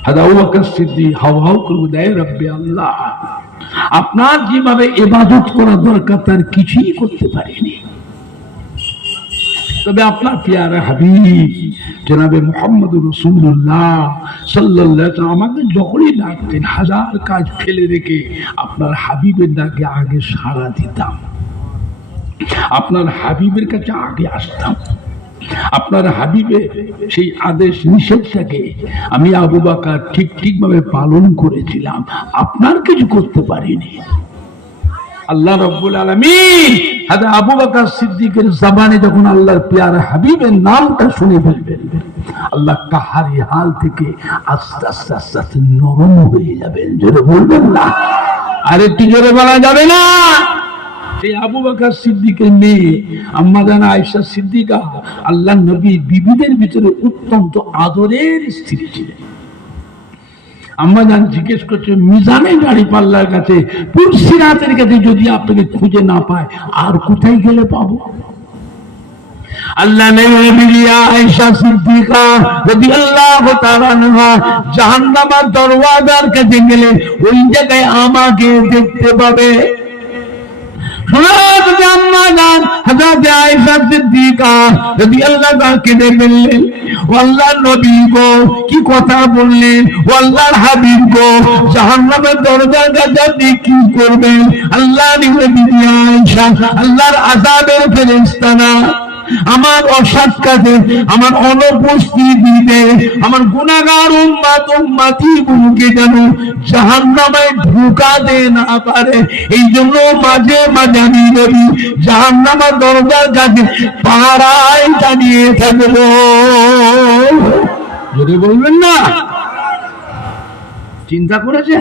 আবু বকর সিদ্দিক হাও হাও করে দেয়, রব্বে আল্লাহ, আপনার যেভাবে ইবাদত করা দরকার তার কিছুই করতে পারেনি, তবে আপনার প্যারা হাবিব জনাবে মুহাম্মদুর রাসূলুল্লাহ সাল্লাল্লাহু আলাইহি ওয়াসাল্লাম আমাকে যখনই ডাকতেন হাজার কাজ ফেলে রেখে আপনার হাবিবের ডাকে আগে সাড়া দিতাম, আপনার হাবিবের কাছে আগে আসতাম, আপনার হাবিবের সেই আদেশ নিষেধটাকে আমি আবু বকর ঠিকভাবে পালন করেছিলাম, আপনার কিছু করতে পারিনি। আল্লাহ রাব্বুল আলামিন হযরত আবু বকর সিদ্দিকের জবানে যখন আল্লাহর প্যারা হাবিবের নামটা শুনে ফেলবেন, আল্লাহ কাহারি হাল থেকে আস্তে আস্তে আস্তে আস্তে নরম হয়ে যাবেন, জোরে বলবেন না? আর একটু জোরে বলা যাবে না? সেই আবু বকর সিদ্দিকের মেয়ে আম্মা জান আয়েশা সিদ্দিকা আল্লাহর নবীর বিবিদের ভিতরে অত্যন্ত আদরের স্ত্রী ছিলেন। আম্মা জান জিজ্ঞেস করছে মিজানে গাড়ি পাল্লার কাছে পুরসিরাতের কাছে যদি আপনাকে খুঁজে না পায় আর কোথায় গেলে পাবো? আল্লাহ নবী আয়েশা সিদ্দিকা রাদিয়াল্লাহু তাআলা আনহা জাহান্নামের দরওয়াজার কাছে গেলে ওই জায়গায় আমাকে দেখতে পাবে। কি কথা বললেন, আল্লাহর হাবিব গো, জাহান্নামের দরজার কাছে আপনি কি করবেন? আল্লাহর আযাবের ফেরেশতারা আমার অসাক্ষাতে, আমার অনুপস্থিতিতে আমার গুনাহগার উম্মতকে যেন জাহান্নামে ঢুকাতে না পারে, এই জন্য মাঝে মাঝে আমি নবী জাহান্নামের দরজার কাছে পাহারায় দাঁড়িয়ে থাকবো। যদি বলবেন না? চিন্তা করেছে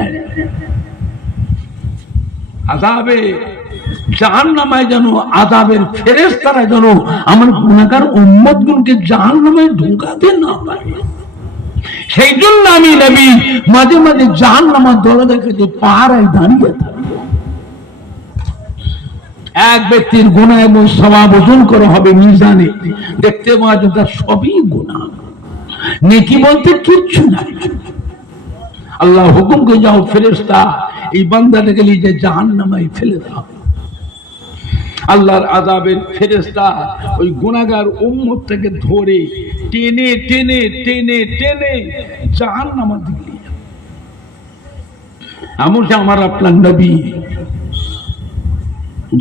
আযাবে জাহান্নামে যেন আযাবের ফেরেশতারা যেন আমার গুনাহগার উম্মতগুলোকে জাহান্নামে ঢুকাতে না পারে, সেই জন্য আমি নবী মাঝে মাঝে জাহান্নামের দরজার কাছে পাহারায় দাঁড়িয়ে থাকি। এক ব্যক্তির গুনাহ এবং সওয়াব ওজন করা হবে মিজানে, দেখতে পাওয়া যাবে তার সবই গুনাহ, নেকি বলতে কিচ্ছু নাই। আল্লাহ হুকুম করে যাও ফেরেশতা এই বান্দাটাকে নিয়ে জাহান্নামে ফেলে দাও। আল্লাহর আযাবের ফেরেশতা ওই গুনাহগার উম্মতটাকে ধরে টেনে টেনে টেনে টেনে জাহান্নামের দিকে নিয়ে যাবে। আমার আপনার নবী,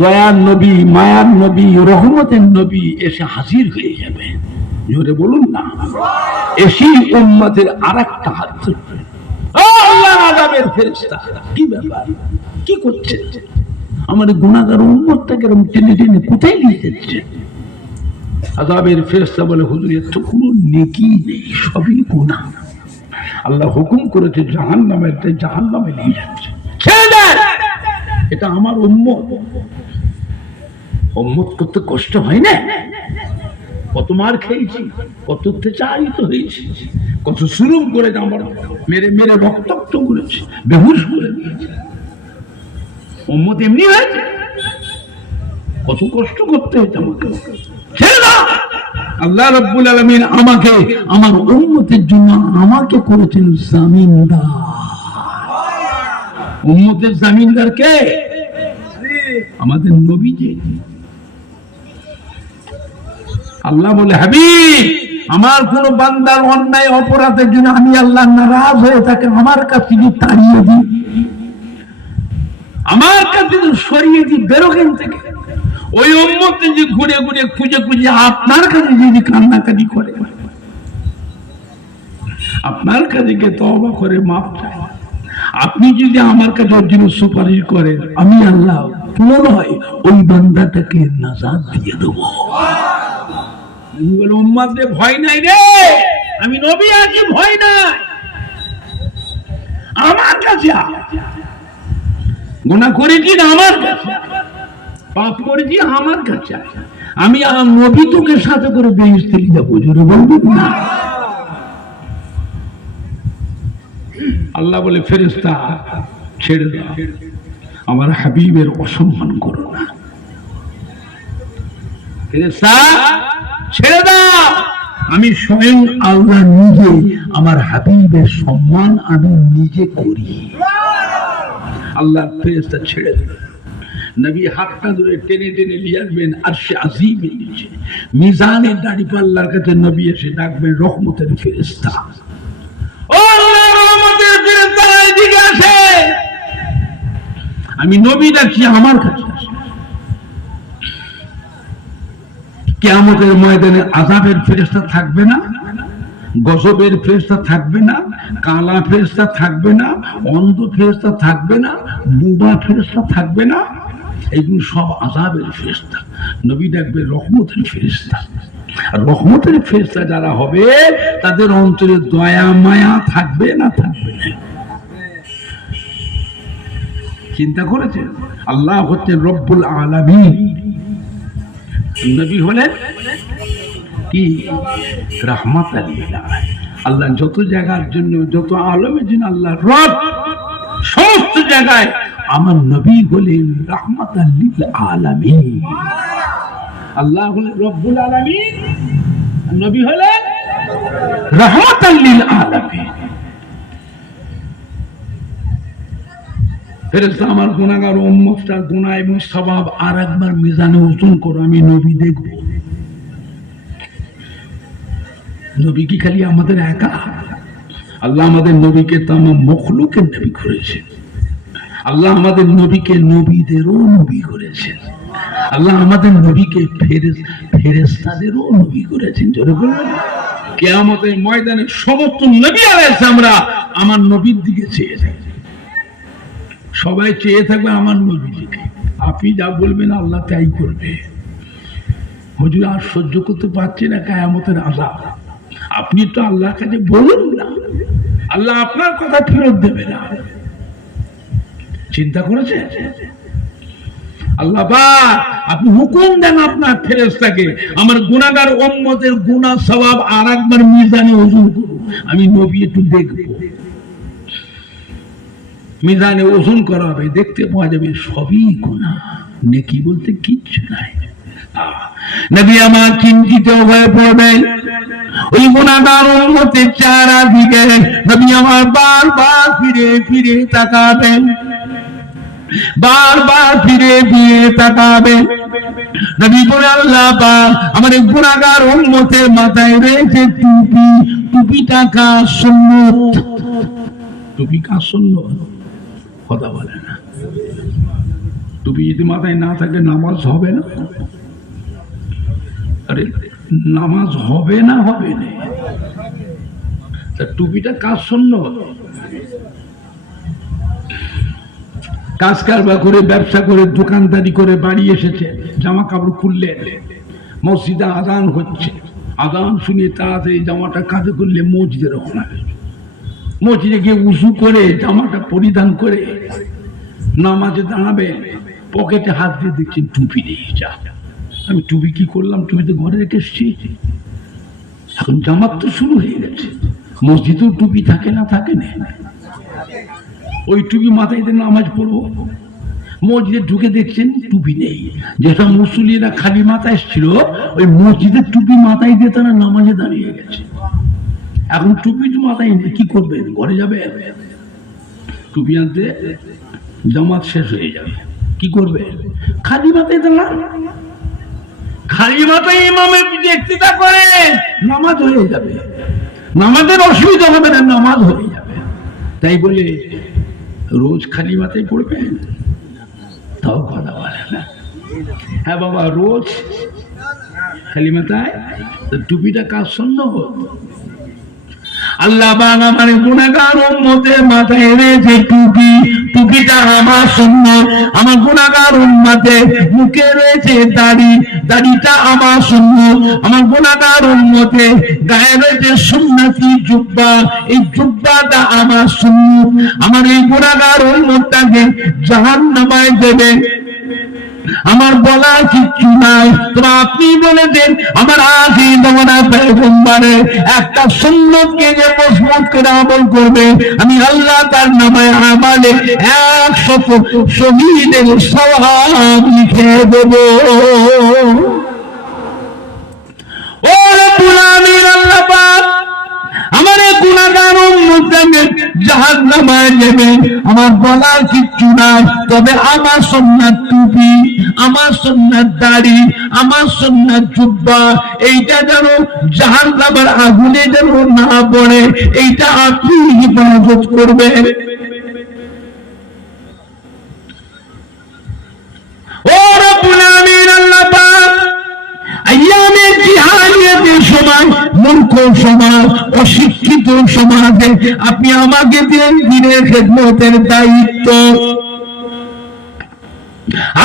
দয়ার নবী, মায়ার নবী, রহমতের নবী এসে হাজির হয়ে যাবে, জোরে বলুন না? এসে উম্মতের আরেকটা হাত ধরবে, আল্লাহর আযাবের ফেরেশতা কি ব্যাপার, কি করছে? আমার গুনাহগার উম্মতটাকে এরকম টেনে টেনে কোথায় নিয়ে যাচ্ছে? আযাবের ফেরেশতা বলে হুজুর এর তো কোনো নেকি নেই, সবই গুনাহ। আল্লাহ হুকুম করেছে জাহান্নামে নিয়ে যাচ্ছে, ছেড়ে দেন, এটা আমার উম্মত। উম্মত করতে কষ্ট হয় না? কত মার খেয়েছি, কত অত্যাচারিত হয়েছি, কত জুলুম করে আমার মেরে মেরে রক্তাক্ত করেছে, বেহুশ করে দিয়েছে। উম্মত এমনি হয়েছে, কত কষ্ট করতে হয়েছে আমাকে। আল্লাহ রাব্বুল আলামিন আমাকে আমার উম্মতের জন্য আমাকে করেছেন জামিনদার। উম্মতের জামিনদার কে? আমাদের নবীজি। আল্লাহ বলে হাবিব আমার কোন বান্দার অন্যায় অপরাধের জন্য আমি আল্লাহ নারাজ হয়ে তাকে আমার কাছে তাড়িয়ে দিই, আমার কাছে সরিয়ে দিই, বেরোখান থেকে। ওই উম্মত যে ঘুরে ঘুরে খুঁজে খুঁজে আপনার কাছে যদি কান্নাকাটি করে, আপনার কাছে গিয়ে তওবা করে মাফ চায়, আপনি যদি আমার কাছে ওর জন্য সুপারিশ করেন, আমি আল্লাহ পুনরায় ওই বান্দাটাকে নাজাত দিয়ে দেবো। উম্মাদের ভয় নাই রে, আমি নবী আছি, ভয় নাই, আমার কাছে গুনাহ করেছি না আমার কাছে, পাপ করেছি আমার কাছে, আমি নবী তোকে সাথে করে বেহেশতে নিয়ে যাবো। জোরে বলবেন না? আল্লাহ বলে ফেরেশতা ছেড়ে দাও, আমার হাবিবের অসম্মান করো না। ফেরেশতা ছেড়ে দাও, আমি স্বয়ং আল্লাহ নিজে আমার হাবিবের সম্মান আমি নিজে করি। আল্লাহ ফেরেশতা ছেড়ে দিল। নবী হাতটা ধরে টেনে টেনে নিয়ে আসবেন আরশে আজিমের নিচে, মিজানের দাড়ি পাল্লার কাছে নবী এসে ডাকবেন রহমতের ফেরেশতা, ও আল্লাহর রহমতের ফেরেশতা এদিকে আসে। আমি নবী ডাকছি, আমার কাছে আসে। কিয়ামতের ময়দানে আযাবের ফেরেশতা থাকবে না, গজবের ফেরেশতা থাকবে না, কালা ফেরেশতা থাকবে না, অন্ধ ফেরেশতা থাকবে না, বুবা ফেরেশতা থাকবে না, এগুলো সব আযাবের ফেরেশতা। নবী ডাকবে রহমতের ফেরেশতা। আর রহমতের ফেরেশতা যারা হবে তাদের অন্তরে দয়া মায়া থাকবে না থাকবে না? চিন্তা করেছেন? আল্লাহ হচ্ছেন রব্বুল আলামিন, নবী হলেন কি রাহমাতাল লিল আলামিন। আল্লাহ যত জায়গার জন্য, যত আলমের জন্য আল্লাহ রব, সমস্ত জায়গায় আমার নবী হলেন রাহমাতাল লিল আলামিন। আল্লাহ হলেন রব্বুল আলামিন, নবী হলেন রাহমাতাল লিল আলামিন। ফেরেশতা আমার গুনাহগার উম্মতটার গুনাহ এবং সওয়াব আর একবার মিজানে ওজন করো, আমি নবী দেখব। নবী কি খালি আমাদের একা? আল্লাহ আমাদের নবীকে তামাম মখলুকের নবী করেছেন। আল্লাহ আমাদের নবীকে নবীদেরও নবী করেছেন। আল্লাহ আমাদের নবীকে ফেরেশতাদেরও নবী করেছেন। জোরে বলুন। কিয়ামতের ময়দানে সমস্ত নবী আলাইহিস সালামরা আমার নবীর দিকে চেয়ে থাকবে, সবাই চেয়ে থাকবে আমার নবীর দিকে। আপনি যা বলবেন আল্লাহ তাই করবে। হুজুর আর সহ্য করতে পারছি না কিয়ামতের আযাব, আপনি তো আল্লাহর কাছে বলুন না, আল্লাহ আপনার কথা ফেরত দেবে না। চিন্তা করেছে? আল্লাহ পাক আপনি হুকুম দেন আপনার ফেরেশতাকে, আমার গুনাহগার উম্মতের গুনাহ সওয়াব আর একবার মিজানে ওজন করুন, আমি নবী একটু দেখব। মিজানে ওজন করা হবে, দেখতে পাওয়া যাবে সবই গুনাহ, নেকি বলতে কিচ্ছু নাই। নবী আমার চিন্তিত হয়ে পড়বেন, ওই গুনাহগার উম্মতের চারিদিকে নবী আমার বারবার ফিরে ফিরে তাকাবেন, বারবার ফিরে ফিরে তাকাবেন। নবী বলে আল্লাহ পাক আমার এই গুনাহগার উম্মতের মাথায় রয়েছে টুপি, টুপিটা কার সুন্নত? টুপি কার সুন্নত? কথা বলে না। টুপি যদি মাথায় না থাকে নামাজ হবে না। আরে নামাজ হবে না, হবে না। টুপিটা কার সুন্নত? কাজ কারবার করে, ব্যবসা করে, দোকানদারি করে বাড়ি এসেছে, জামা কাপড় খুললে মসজিদে আজান হচ্ছে, আজান শুনিয়ে তাড়াতাড়ি জামাটা কাঁধে করলে মসজিদে রওনা হবে। মসজিদে গিয়ে উযু করে জামাটা পরিধান করে নামাজে দাঁড়াবে, পকেটে হাত দিয়ে দেখছেন টুপি নেই। যা, আমি টুপি কি করলাম? টুপি তো ঘরে রেখে এসছি। এখন জামাত তো শুরু হয়ে গেছে, মসজিদেও টুপি থাকে না, থাকে না। ওই টুপি মাথায় দিয়ে নামাজ পড়বো, মসজিদে ঢুকে দেখছেন টুপি নেই। যেসব মুসল্লিরা খালি মাথায় এসেছিল, ওই মসজিদের টুপি মাথায় দিয়ে তারা নামাজে দাঁড়িয়ে গেছে। এখন টুপি তো মাথায় নেই, কি করবেন? ঘরে যাবে, টুপি আনতে জামাত শেষ হয়ে যাবে, কি করবে? খালি মাথায় দাঁড়ান, খালি মাথায় ইমামের বক্তৃতা করে নামাজ হয়ে যাবে, নামাজের অসুবিধা হবে না, নামাজ হয়ে যাবে। তাই বলে রোজ খালি মাথায় পড়বেন? তাও কথা বলে না। হ্যাঁ বাবা, রোজ খালি মাথায় টুপিটা কার সুন্নত? আল্লাহ পাক আমার গুনাহগার উম্মতের মাথায় রেখে টুপি, টুপিটা আমার সুন্নাত। আমার গুনাহগার উম্মতের মুখে রয়েছে দাড়ি, দাড়িটা আমার সুন্নাত। আমার গুনাহগার উম্মতের গায়ে রয়েছে সুন্নতি জুব্বা, এই জুব্বাটা আমার সুন্নাত। আমার এই গুনাহগার উম্মতটাকে জাহান্নামে দেবে, আমার বলার কিচ্ছু নাই। তবে আপনি বলে দেন আমার আখির জামানা পয়গম্বরের একটা সুন্নতকে যে মজবুত করে আমল করবে, আমি আল্লাহ তার নামে আমালে 100 শহীদের সওয়াব লিখে দেব। ও রব্বুল আমিন, আল্লাহ পাক আমার গুনাহগার উম্মতকে জাহান্নামে নেবে, আমার বলার কিচ্ছু নাই। তবে আমার সুন্নাত টুপি, আমার সুন্নাত দাড়ি, আমার সুন্নাত জুব্বা, এইটা যেন জাহান্নামের আগুনে যেন না পড়ে, এইটা আপনি হিফাজত করবেন। ও রব্বুল আমিন, আল্লাহ পাক আইয়ামে জিহাদিয়াতের সময় মূর্খ সমাজ, অশিক্ষিত সমাজে আপনি আমাকে দেন দ্বীনের খেদমতের দায়িত্ব।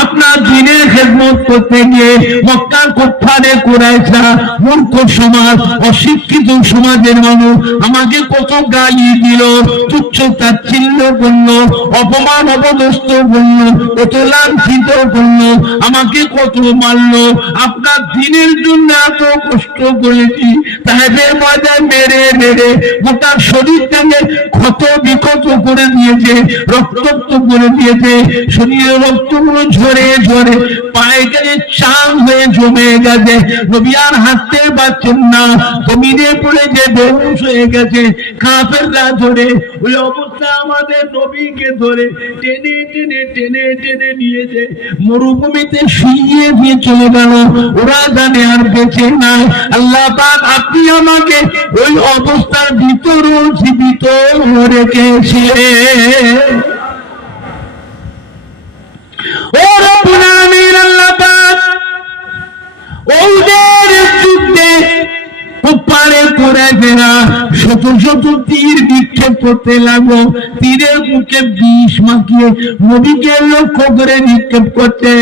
আপনার দ্বীনের খেদমত করতে গিয়ে মক্কার কুফারে কুরাইশরা, মূর্খ সমাজ, অশিক্ষিত সমাজের মানুষ আমাকে কত গালি দিল, তুচ্ছ তাচ্ছিল্য করলো, অপমান অপদস্থ করলো, কত লাঞ্ছিত করলো, আমাকে কত মারলো। আপনার দ্বীনের জন্য এত কষ্ট করেছি, তাদের ময়দায় মেরে মেরে গোটা শরীরটাকে ক্ষত বিক্ষত করে দিয়েছে, রক্তাক্ত করে দিয়েছে। শরীরের রক্তগুলো ঝরে ঝরে পায়ে গেলে চাং হয়ে জমে গেছে, নবী আর হাঁটতে পারছেন না, জমিনে পড়ে যে বেহুশ হয়ে গেছে। কাফেররা ধরে ওই অবস্থা আমাদের নবীকে ধরে টেনে টেনে টেনে টেনে নিয়েছে, মরুভূমিতে শুইয়ে দিয়ে চলে গেল। ওরা জানে আর বেঁচে নাই। আল্লাহ পাক আপনি আমাকে ওই অবস্থার ভিতরও জীবিত রেখেছিলেন। ও রব্বুল আমিন, আল্লাহ পাক ওদের যুদ্ধে কুফারে কুরাইশরা শত শত তীর নিক্ষেপ করতে লাগলো, তীরের মুখে বিষ মাখিয়ে নবীকে লক্ষ্য করে নিক্ষেপ করছে।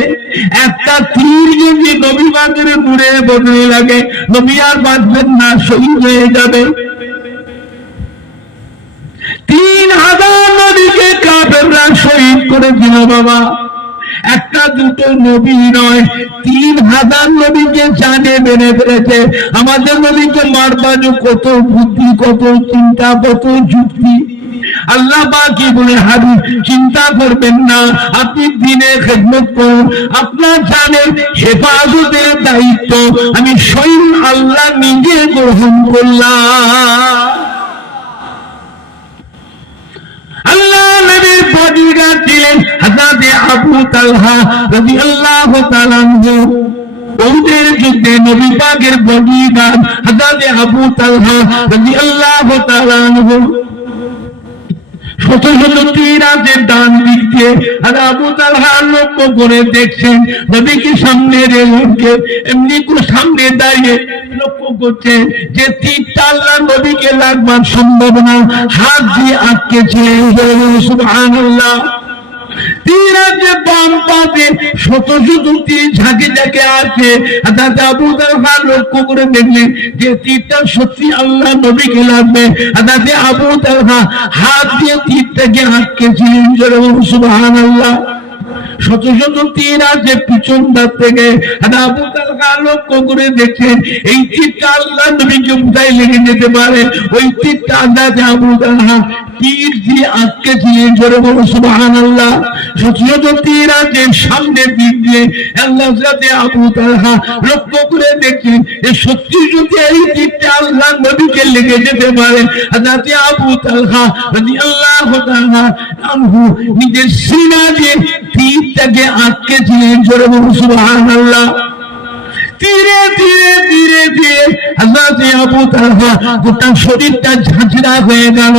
একটা তীর যদি নবী পাকের মুড়ে বদলে লাগে, নবী আর বাঁচবেন না, শহীদ হয়ে যাবে। 3000 নবীকে কাফেররা শহীদ করে দিল বাবা। একটা দুটো নবী নয়, 3000 নবীকে জানে মেরে ফেলেছে। আমাদের নবীকে মারবার কত বুদ্ধি, কত চিন্তা, কত যুক্তি। আল্লাহ পাক কি বলে, হাবিব চিন্তা করবেন না, আপনি দ্বীনের খেদমত করুন, আপনার জানের হেফাজতের দায়িত্ব আমি স্বয়ং আল্লাহ নিজে গ্রহণ করলাম। আল্লাহ নবীর বডিগার্ড ছিলেন হযরত আবু তালহা রাদিয়াল্লাহু তাআলা আনহু। ওদের যুদ্ধে নবী পাকের বডিগার্ড হযরত আবু তালহা রাদিয়াল্লাহু তাআলা আনহু। শত শত তীর আছে ডান দিক দিয়ে, আর আবু তালহা লক্ষ্য করে দেখছেন নবীকে সামনে রেখে এমনি করে সামনে দাঁড়িয়ে লক্ষ্য করছে যে তীরটা আল্লাহ নবীকে লাগবার সম্ভব না, হাত দিয়ে আটকেছিলেন। সুবহানাল্লাহ। তীর আছে বাম পাশে, শত শত তীর ঝাঁকে ঝাঁকে আছে। হযরত আবু তালহা লক্ষ্য করে দেখলেন যে তীরটা সত্যি আল্লাহ নবীকে লাগবে। হযরত আবু তালহা হাত দিয়ে তীরটাকে আটকেছিলেন। সুবহানাল্লাহ। শত শত তীর আছে পিছন দিক থেকে, আবু তালহা লক্ষ্য করে দেখছেন এই তীরটা আল্লাহ নবীকে কোথায় লেগে যেতে পারে। ওই তীরটা আল্লাহ আবু তালহা তীর দিয়ে আটকেছিলেন। জোরে বলো সুবহানাল্লাহ। শত শত তীর আছে সামনের দিক দিয়ে, আল্লাহ সাথে আবু তালহা লক্ষ্য করে দেখছেন যে সত্যি যদি এই তীরটা আল্লাহ নবীকে লেগে যেতে পারে। যাতে আবু তালহা রাদিয়াল্লাহু তাআলা আনহু নিজের সিনা দিয়ে তীরটাকে আটকেছিলেন। জোরে বলো সুবহানাল্লাহ। ধীরে ধীরে ধীরে ধীরে হযরত আবু তালহা গোটা শরীরটা ঝাঁঝরা হয়ে গেল,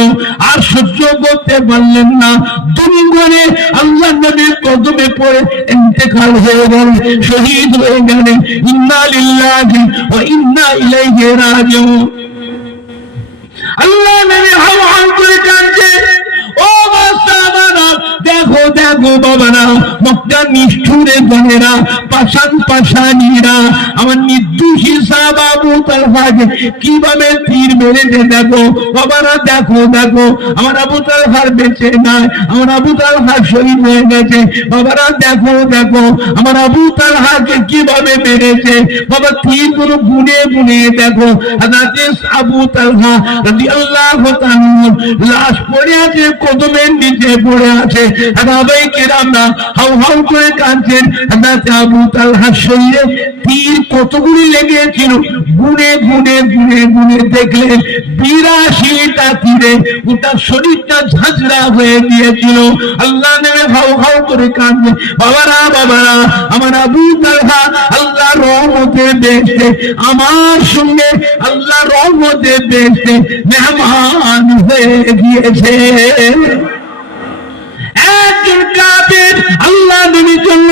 আর সহ্য করতে পারলেন না। দুম করে আল্লাহ নবীর কদমে পড়ে ইন্তেকাল হয়ে গেল, শহীদ হয়ে গেলেন। ইন্না লিল্লাহি ওয়া ইন্না ইলাইহি রাজিউন। আল্লাহ নবী হাউ হাউ করে কাঁদছে। ও সাহাবারা, দেখো দেখো বাবারা, মক্কার নিষ্ঠুরে বোনেরা, পাষাণ পাষাণীরা আমার নির্দোষী সাহাবা আবু তালহাকে কিভাবে তীর মেরেছে। দেখো বাবারা, দেখো দেখো, আমার আবু তালহার বেঁচে নাই, আমার আবু তালহা শহীদ হয়ে গেছে। বাবারা দেখো দেখো, আমার আবু তালহাকে কিভাবে মেরেছে। বাবা তীরগুলো গুনে গুনে দেখো, আবু তালহা রাদিয়াল্লাহু তাআলা লাশ পড়ে আছে, কদমের নিচে পড়ে আছে। সাহাবায়ে কেরামরা হাউ হাউ করে কাঁদছেন। আবু তালহার শরীরে তীর কতগুলি লেগেছিল, গুনে গুনে গুনে গুনে দেখলেন 82টা তীরে গোটা শরীরটা ঝাঁঝরা হয়ে গিয়েছিল। আল্লাহ নবী হাউ হাউ করে কাঁদছেন। বাবারা বাবারা, আমার আবু তালহা আল্লাহ রহমতের বেহেশতে আমার সঙ্গে আল্লাহ রহমতের বেহেশতে মেহমান হয়ে গিয়েছে। একজন কাফের আল্লাহ নবীর জন্য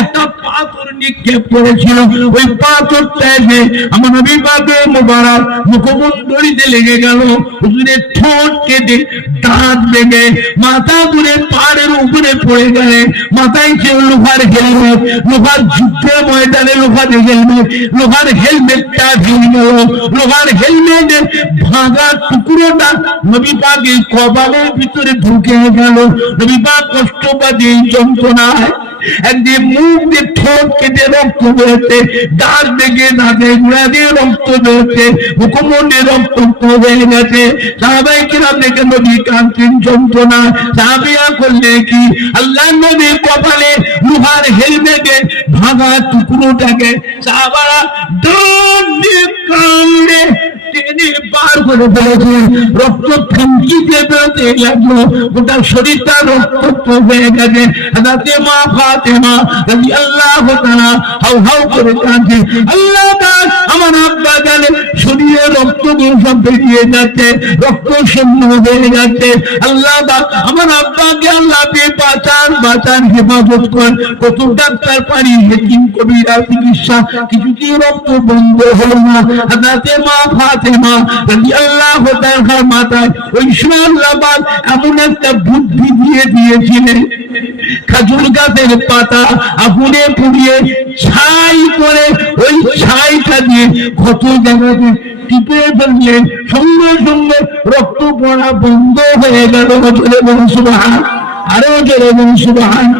একটা পাথর নিক্ষেপ করেছিল। ওই পাথরটা এসে আমার নবী পাকের মোবারক মুখমণ্ডলীতে লেগে গেল। হুজুরের ঠোঁট কেটে, দাঁত ভেঙে, মাথা ঘুরে পাড়ের উপরে পড়ে গেলে। মাথায় ছিল লোহার হেলমেট, লোহার যুদ্ধের ময়দানে লোহার হেলমেট, লোহার হেলমেটটা ভেঙে গেল। লোহার হেলমেটের ভাঙা টুকরোটা নবী পাকের কপালের ভিতরে ঢুকে গেল। নবী পাক কষ্ট পাচ্ছে, যন্ত্রণায় একদিন মুখ দিয়ে ঠোঁট কেটে রক্ত বেরোচ্ছে, দাঁত ভেঙে দাঁতে গুঁড়া দিয়ে রক্ত বেরোচ্ছে, মুখমণ্ডলে রক্ত হয়ে গেছে। সাহাবায়ে কেরাম দেখে নবী কাঁদছেন যন্ত্রণা। সাহাবিয়া করলে কি, আল্লাহ নবীর কপালে লোহার হেলমেটে ভাঙা টুকরোটাকে সাহাবারা দৌড় দিয়ে কামড়ে টেনে বার করে ফেলেছে। রক্ত ফেঙ্কিতে বেরোতে লাগলো, গোটা শরীরটা রক্ত হয়ে গেছে। হাজরাতে মা ফাতেমা রাদিয়াল্লাহু তাআলা হাউ হাউ করে কাঁদছে। আল্লাহ পাক আমার আব্বা জানে শরীরে রক্তগুলো সব বেরিয়ে যাচ্ছে, রক্ত শূন্য হয়ে যাচ্ছে। আল্লাহ পাক আমার আব্বাকে আল্লাহ পেয়ে বাঁচান বাঁচান, হেফাজত কর। কত ডাক্তার পারি, হেকিম কবিরা চিকিৎসা, কিছুতেই রক্ত বন্ধ হলো না। হাজরাতে মা ফাতেমা রাদিয়াল্লাহু তাআলার মাথায় ওই সময় আল্লাহ পাক এমন একটা বুদ্ধি দিয়ে দিয়েছিলেন, খেজুর গাছের পাতা আগুনে পুড়িয়ে ছাই করে ওই ছাইটা দিয়ে ক্ষত জায়গাতে টিপে ফেললেন, সঙ্গে সঙ্গে রক্ত পড়া বন্ধ হয়ে গেল। জোরে বলুন সুবহান, আরো জোরে বলুন সুবহান।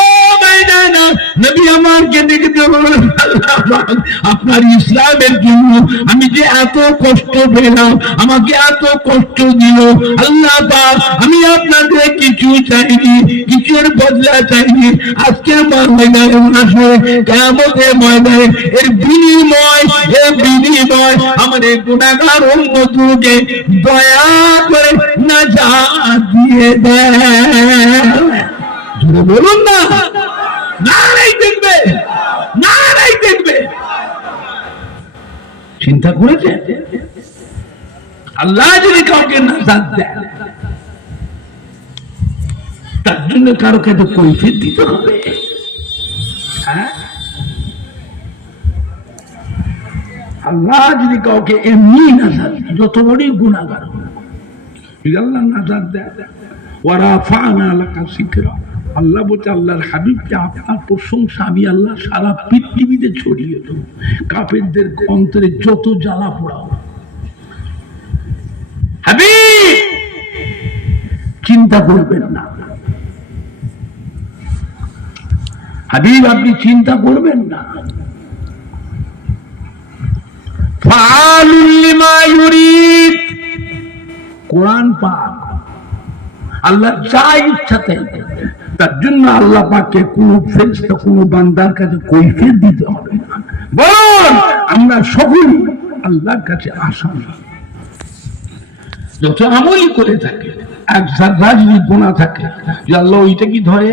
ও ময়দানা নবী আমাকে দেখতে বললেন, আল্লাহ পাক আপনার ইসলামের জন্য আমি যে এত কষ্ট পেলাম, আমাকে এত কষ্ট দিল, আল্লাহ পাক আমি আপনাদের কিছু চাইনি, কিছুর বদলা চাইনি। আজকের ময়দানে আসলে কিয়ামতের ময়দানে এর বিনিময় আমার এই গুনাহগার উম্মতকে দয়া করে নাজাত দিয়ে দেন। বলুন না, নারাই দেখবে, নারাই দেখবে। চিন্তা করেছে আল্লাহ যদি কাউকে নাজাত দেন, তার জন্য কারো কাছে কৈফিয়ত দিতে হবে। হ্যাঁ, আল্লাহ যদি কাউকে এমনি নাজাত, যত বড়ই গুনাহগার আল্লাহ নাজাত দেয়, ওয়ারাফা'না লাকা যিকরা, আল্লাহ বলতে আল্লাহর হাবিবকে আপনার প্রশংসা আমি আল্লাহ সারা পৃথিবীতে ছড়িয়ে দেব। কাফেরদের অন্তরে যত জ্বালা পোড়াও, হাবিব চিন্তা করবেন না, হাবিব আপনি চিন্তা করবেন না। ফাআলুল লিমা ইউরিদ, কোরআন পাক আল্লাহ যা ইচ্ছা তাই করবেন। তার জন্য আল্লাহ পাককে কোন ফেরেশতা কোন বান্দার কাছে কৈফিয়ত দিতে হবে না। বলুন আমরা সকলেই আল্লাহর কাছে আসান, যত আমলই করে থাকে, এক যারা যদি গুনাহ থাকে, যে আল্লাহ ওইটা কি ধরে,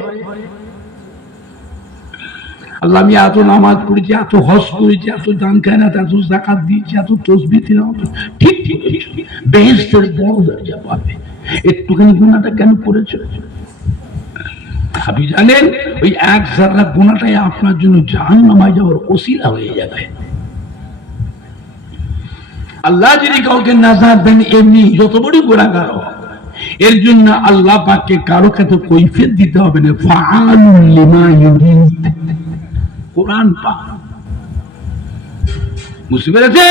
আল্লাহ আমি এত নামাজ পড়েছি, এত হজ করেছি, এত দান খায়রাত, এত যাকাত দিয়েছি, এত তাসবিহ তিলাওয়াত, ঠিক ঠিক বেহেশতের বড় দরজা পাবে। একটুখানি গুনাহটা কেন করেছো? আপনি জানেন ওই এক যারা গুনাহটাই আপনার জন্য জাহান্নামে যাওয়ার ওসিলা হয়ে যাবে। আল্লাহ যদি কাউকে নাজাত দেন এমনি যত বড় গুনাহগার হোক, এর জন্য আল্লাহ পাককে কারো কাছে কৈফিয়ত দিতে হবে না। ফাআলুল লিমা ইউরিদ, কোরআন পাক। বুঝতে পেরেছে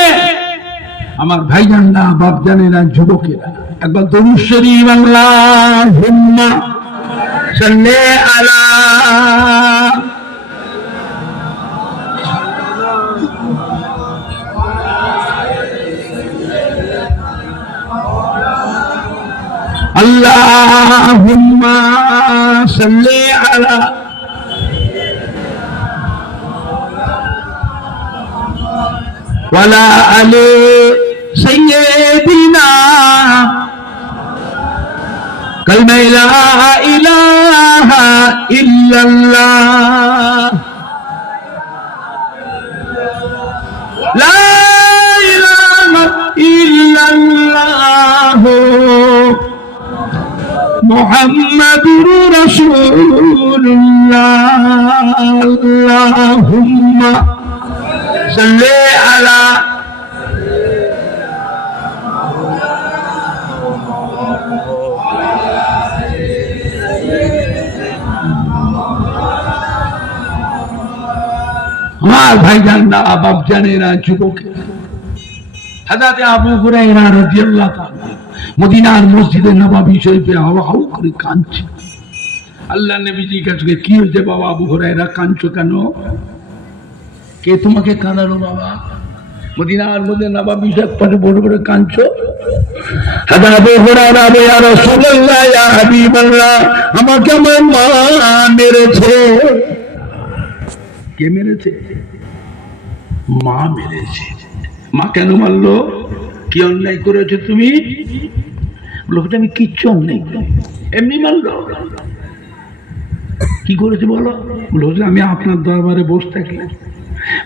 আমার ভাইজানরা, বাপজানেরা, যুবকেরা? একবার দরুদ শরীফ আল্লাহুম্মা সাল্লি আলা আল্লাহুম্মা সাল্লি আলা ওয়ালা আলি সাইয়্যিদিনা কালমা লা ইলাহা ইল্লাল্লাহ, লা ইলাহা ইল্লাল্লাহ মুহাম্মাদুর রাসূলুল্লাহ। আল্লাহুম্মা সাল্লি আলা আমার ভাইজানরা, বাপজানেরা, যুবকেরা, হযরত আবু হুরায়রা রাদিয়াল্লাহু তাআলা মদিনার মসজিদে নববী শরীফে হাওয়া হাউ করে কাঁদছে। আল্লাহ নবীজি কাছে, কি হয়েছে বাবা আবু হুরায়রা, কাঁদছো কেন? কে তোমাকে কাঁদালো বাবা? মদিনার মধ্যে নববী শরীফ পড়ে বড় বড় কাঁদছো? হযরত আবু হুরায়রা, ইয়া রাসূলুল্লাহ, ইয়া হাবিবাল্লাহ, আমাকে আমার মা মেরেছে। কে মেরেছে? মা মেরেছে। মা কেন মারলো? কি অন্যায় করেছো তুমি? বলতে আমি কিচ্ছু অন্যায় করি, এমনি মারলো। কি করেছে বলো? বলছে আমি আপনার দরবারে বসে থাকি,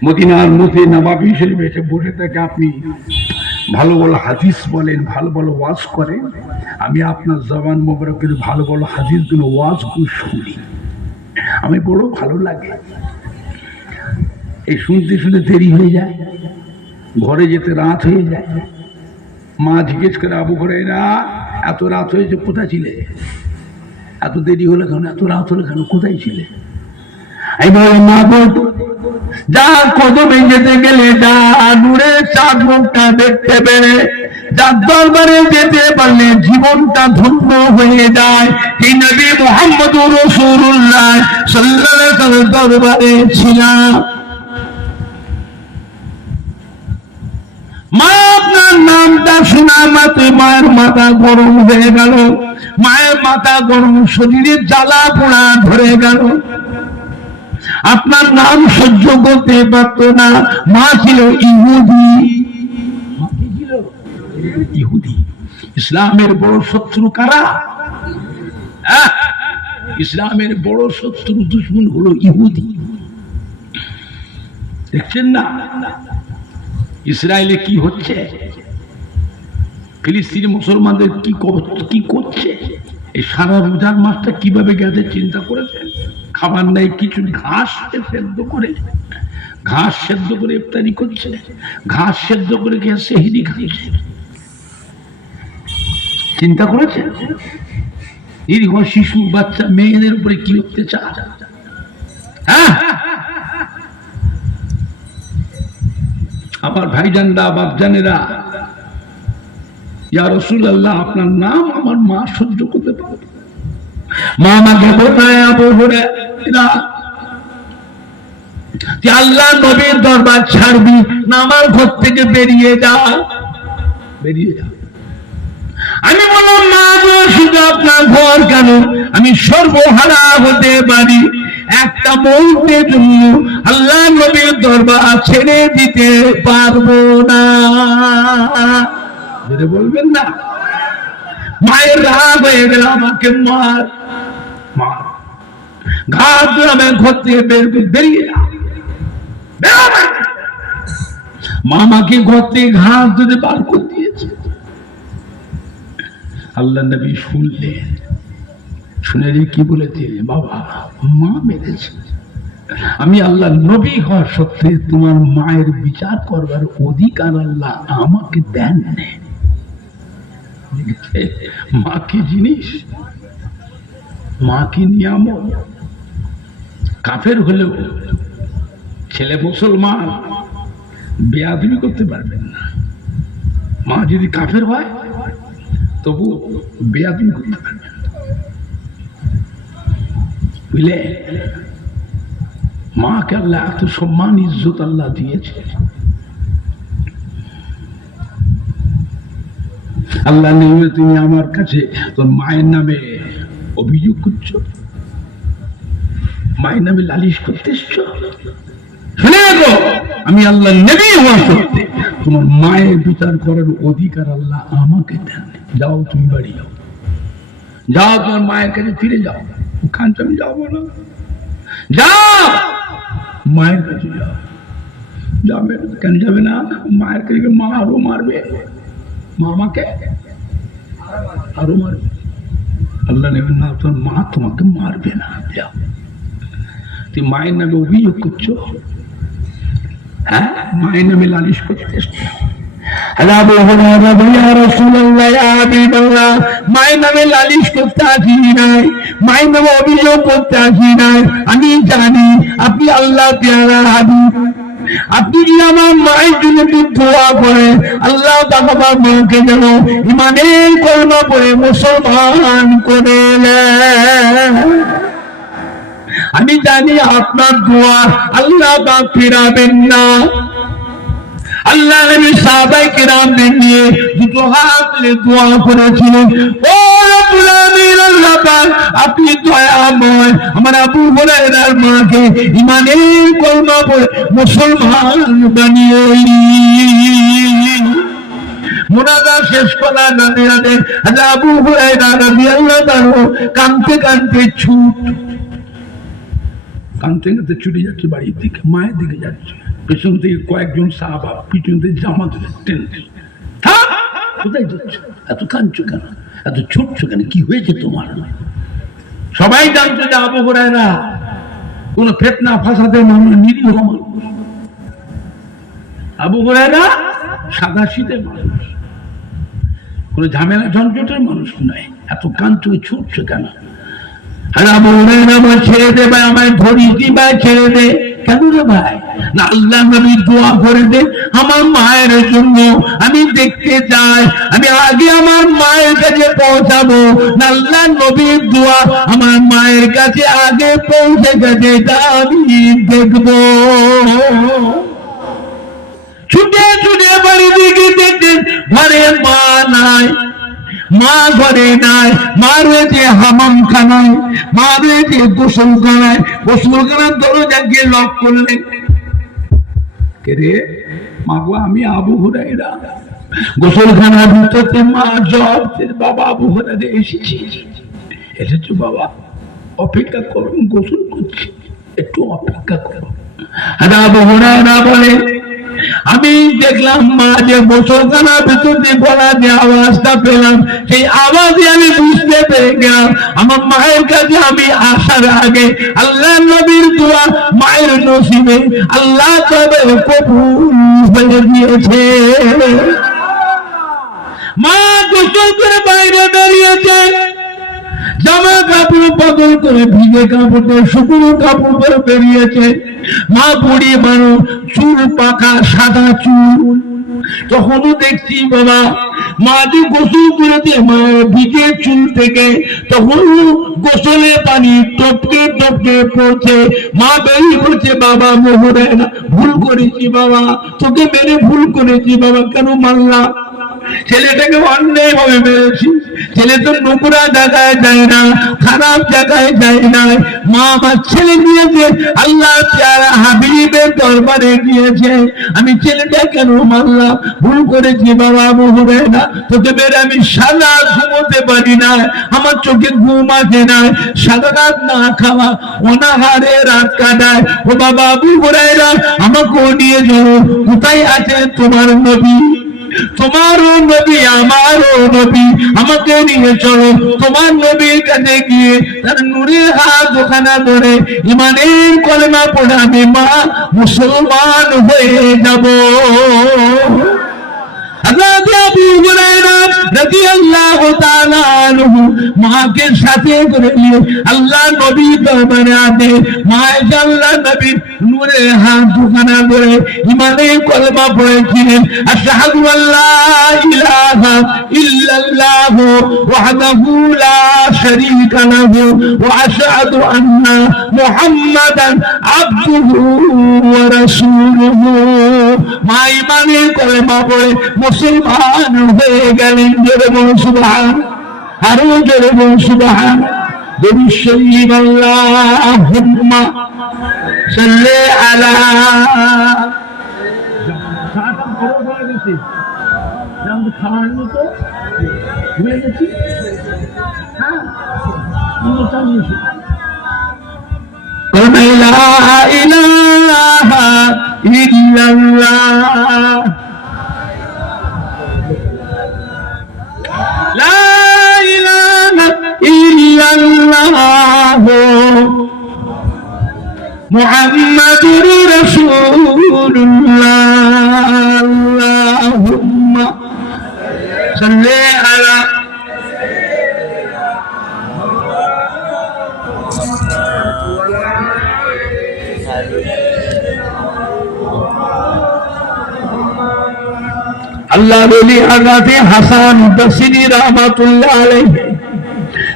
মদিনার মধ্যে নববী শরীফে এসে বসে থাকে, আপনি ভালো ভালো হাদিস বলেন, ভালো ভালো ওয়াজ করেন, আমি আপনার জবান মোবারকের ভালো ভালো হাদিসগুলো ওয়াজগুলো শুনি, আমি বড় ভালো লাগে। এই শুনতে শুনতে দেরি হয়ে যায়, ঘরে যেতে রাত হয়ে যায়। মা জিজ্ঞেস করে, আবু হুরায়রা, এত রাত হয়েছে, কোথায় ছিলে? এত দেরি হলে কেন, এত রাত হলে কেন, কোথায় ছিলে? আমি বললাম, মা বলতো, যা কদমে যেতে গেলে, যা নূরের চাঁদ মুখটা দেখতে পেরে, যার দরবারে যেতে পারলে জীবনটা ধন্য হয়ে যায়। এই নবী মুহাম্মদুর রাসূলুল্লাহ সাল্লাল্লাহু আলাইহি ওয়াসাল্লাম দরবারে ছিলাম। মা আপনার নামটা শোনা মাত্র মায়ের মাথা গরম হয়ে গেল, মায়ের মাথা গরম, শরীরে জ্বালা পোড়া ধরে গেল। আপনার নাম সহ্য করতে পারত না। মা ছিল ইহুদি। ইহুদি। ইসলামের বড় শত্রু কারা? ইসলামের বড় শত্রু দুশমন হলো ইহুদি। দেখছেন না ইসরায়েলে কি হচ্ছে, ফিলিস্তিনি মুসলমানদের কি করছে? এই সারা রোজার মাসটা কিভাবে গেছে চিন্তা করেছেন? খাবার নেই কিছু, ঘাস সেদ্ধ করে ইফতারি করছে, ঘাস সেদ্ধ করে গিয়ে সেহরি খাচ্ছে। চিন্তা করেছেন এরকম শিশু বাচ্চা মেয়েদের উপরে কি অত্যাচার? আমার ভাইজানরা, বাপজানেরা, ইয়া রাসূলুল্লাহ, আপনার নাম আমার মা সহ্য করতে পারে। মা আমাকে বোঝায়, আবু হুরায়রা, যে আল্লাহ নবীর দরবার ছাড়বি না, আমার ঘর থেকে বেরিয়ে যা। আমি বললাম, মা গো, শুধু আপনার ঘর কেন, আমি সর্বহারা হতে পারি, একটা মুহূর্তের জন্য আল্লাহ নবীর দরবার ছেড়ে দিতে পারবো না। যেটা বলবেন না, মায়ের রাগ হয়ে গেল, আমাকে মার ঘাট ধরে আমি ঘর থেকে বেরিয়ে যা। মামাকে ঘর থেকে ঘাট ধরে বার করে দিয়েছে। আল্লাহ নবী শুনলেন, শুনে কি বলেছে, বাবা মা মেরেছে। আমি আল্লাহ নবী হওয়ার সত্ত্বে তোমার মায়ের বিচার করবার অধিকার আল্লাহ আমাকে দেন। মা কি জিনিস, মা কি নিয়ামত। কাফের হলেও ছেলে মুসলমান বেয়াদবি করতে পারবেন না। মা যদি কাফের হয় তবু বেয়াদবি করতে পারবেন, বুঝলে? মাকে আল্লাহ এত সম্মান ইজ্জত আল্লাহ দিয়েছে। আল্লাহ নেমে তুমি আমার কাছে তোর মায়ের নামে অভিযোগ করছো, মায়ের নামে লালিশ করতে এসছো। শুনে রাখো, আমি আল্লাহ নবী হওয়া সত্ত্বে তোমার মায়ের বিচার করার অধিকার আল্লাহ আমাকে দেন। যাও তুমি বাড়ি যাও, যাও তোমার মায়ের কাছে ফিরে যাও। ওখান আমি যাবো না, যাও মায়ের কাছে যাও। যাবে কেন যাবে না? মায়ের কাছে মা আরো মারবে, মামাকে আরো মারবে। আল্লাহ নেবেন না, তোর মা তোমাকে মারবে না। যাও, তুই মায়ের নামে অভিযোগ করছো, হ্যাঁ মায়ের নামে লালিশ করতে এসছো। মায়ের নামে লালিশ করতে আসি নাই, মায়ের নামে অভিযোগ করতে আসি নাই। আমি জানি আপনি আল্লাহ পেয়ারা হাবিব, আপনি যদি আমার মায়ের জন্য দোয়া করে আল্লাহ আমার মাকে যেন ইমানের কলমা পড়ে মুসলমান করে নেন। আমি জানি আপনার দোয়া আল্লাহ পাক ফিরাবেন না। আল্লাহ নবী সাহাবায়ে কেরামদের নিয়ে দুটো হাত তুলে দোয়া করেছিলেন, ও রব্বুল আলামিন, আল্লাহ পাক আপনি দয়াময় আমার আবু হুরায়রার মাকে ইমানের কলমা পড়ে মুসলমান বানিয়ে দিন। মুনাজা শেষ করার রাতে রাতে আবু হুরায়রা রাদিয়াল্লাহু তাআলা কাঁদতে কাঁদতে কাঁদতে কাঁদতে ছুটে যাচ্ছে বাড়ির দিকে, মায়ের দিকে যাচ্ছে। পেছন থেকে কয়েকজন সাহাবা পিছন থেকে জামা ধরে টেনছে, কোথায় যাচ্ছ, এত কাঁদছো কেন, এত ছুটছো কেন, কি হয়েছে তোমার? সবাই জানতো যে আবু হুরায়রা কোন ফিতনা ফাসাদে মানুষ, নিরীহ মানুষ। আবু হুরায়রা সাদাসিধে মানুষ, কোন ঝামেলা ঝঞ্ঝটের মানুষ নয়। এত কাঁদছো, ছুটছো কেন? আর আবু হুরায়রা আমার ছেড়ে দে ভাই, আমায় ধরিস দি ভাই, ছেড়ে দে। কেন রে ভাই? না আল্লাহ নবী দোয়া করে দে আমার মায়ের জন্য, আমি দেখতে চাই, আমি আগে আমার মায়ের কাছে পৌঁছাবো। না আল্লাহ নবীর দোয়া আমার মায়ের কাছে আগে পৌঁছে গেছে, তা আমি দেখবো। ছুটে ছুটে বাড়ি দিকে দেখতেন, ঘরে মা নাই, মা ঘরে নাই, মা রয়েছে হামাম খানায়, মা রয়েছে গোসলখানায়। গোসলখানার দরজা গিয়ে লক করলেন, কে রে? মা গো, আমি আবু হুরায়রা। গোসলখানার ভিতরে মা জব, বাবা আবু হুরায়রা এসেছি। এসেছো বাবা? অপেক্ষা করুন, গোসল করছি, একটু অপেক্ষা করো। আবু হুরায়রা বলে, আমি দেখলাম মা যে গোসলখানার ভিতর দিয়ে গলা যে আওয়াজটা পেলাম, সেই আওয়াজে আমি বুঝতে পেরে গেলাম আমার মায়ের কাছে আমি আসার আগে আল্লাহ নবীর দোয়া মায়ের নসিবে আল্লাহ তবে কবুল হয়ে দিয়েছে। মা গোসল করে বাইরে বেরিয়েছে, জামা কাপড় বদল করে ভিজে কাপড় শুকনো কাপড় পরে বেরিয়েছে। মা বুড়ি মানুষ, চুল পাকা সাদা চুল। তখনও দেখছি বাবা মা যে গোসল করেছে মায়ের ভিজে চুল থেকে, তখন গোসলে পানি টপকে টপকে পড়ছে। মা বেরিয়ে পড়ছে, বাবা হুরায়রা ভুল করেছি বাবা, তোকে মেরে ভুল করেছি বাবা, কেন মারলাম? ছেলেটাকে অন্যায় ভাবে মেরেছি, ছেলে তো নোংরা জায়গায় যায় না, খারাপ জায়গায় যায় না। মা আমার ছেলে দিয়েছে, আল্লাহ প্যারা হাবিবের দরবারে গিয়েছে, আমি ছেলেটা কেন মারলাম? ভুল করেছি বাবা আবু হুরায়রা, তোকে মেরে আমি সারা ঘুমোতে পারি না, আমার চোখে ঘুম আসে না, সারা রাত না খাওয়া অনাহারে রাত কাটায়। ও বাবা আবু হুরায়রা, আমাকেও নিয়ে যাও, কোথায় আছে তোমার নবী? তোমারও নবী আমারও নবী, আমাকে নিয়ে চলো তোমার নবীর কাছে গিয়ে তার নূরের হাত ওখানে ধরে ইমানের কলেমা পড়ে আমি মা মুসলমান হয়ে যাব। মাকে সাথে করে নিয়ে আল্লাহ নবী দরবারে আনে। মায়ের আল্লাহ নবী নূরে হাত দুখানা ধরে ইমানের কলেমা পড়েছিলেন, আশহাদু আল্লা ইলাহা ইল্লাল্লাহু ওয়াহদাহু লা শারীকা লাহু ওয়া আশহাদু আন্না মুহাম্মাদান আবদুহু ওয়া রাসূলুহু। মা ইমানের কলেমা পড়ে মুসলমান হয়ে গেলেন। জোরে বলুন সুবহান, আরো জোরে বলুন সুবহান। দরুদ শরীফ আল্লাহুম্মা সাল্লি আলা। খাওয়ানো তো ভুলে গেছি, হ্যাঁ লা ইলাহা ইল্লাল্লাহ লা ইলাহা ইল্লাল্লাহ মুহাম্মাদুর রাসূলুল্লাহ। আল্লাহুম্মা সাল্লি আলা। আল্লাহ বলি হযরতে হাসান বসরি রাহমাতুল্লাহ আলাইহি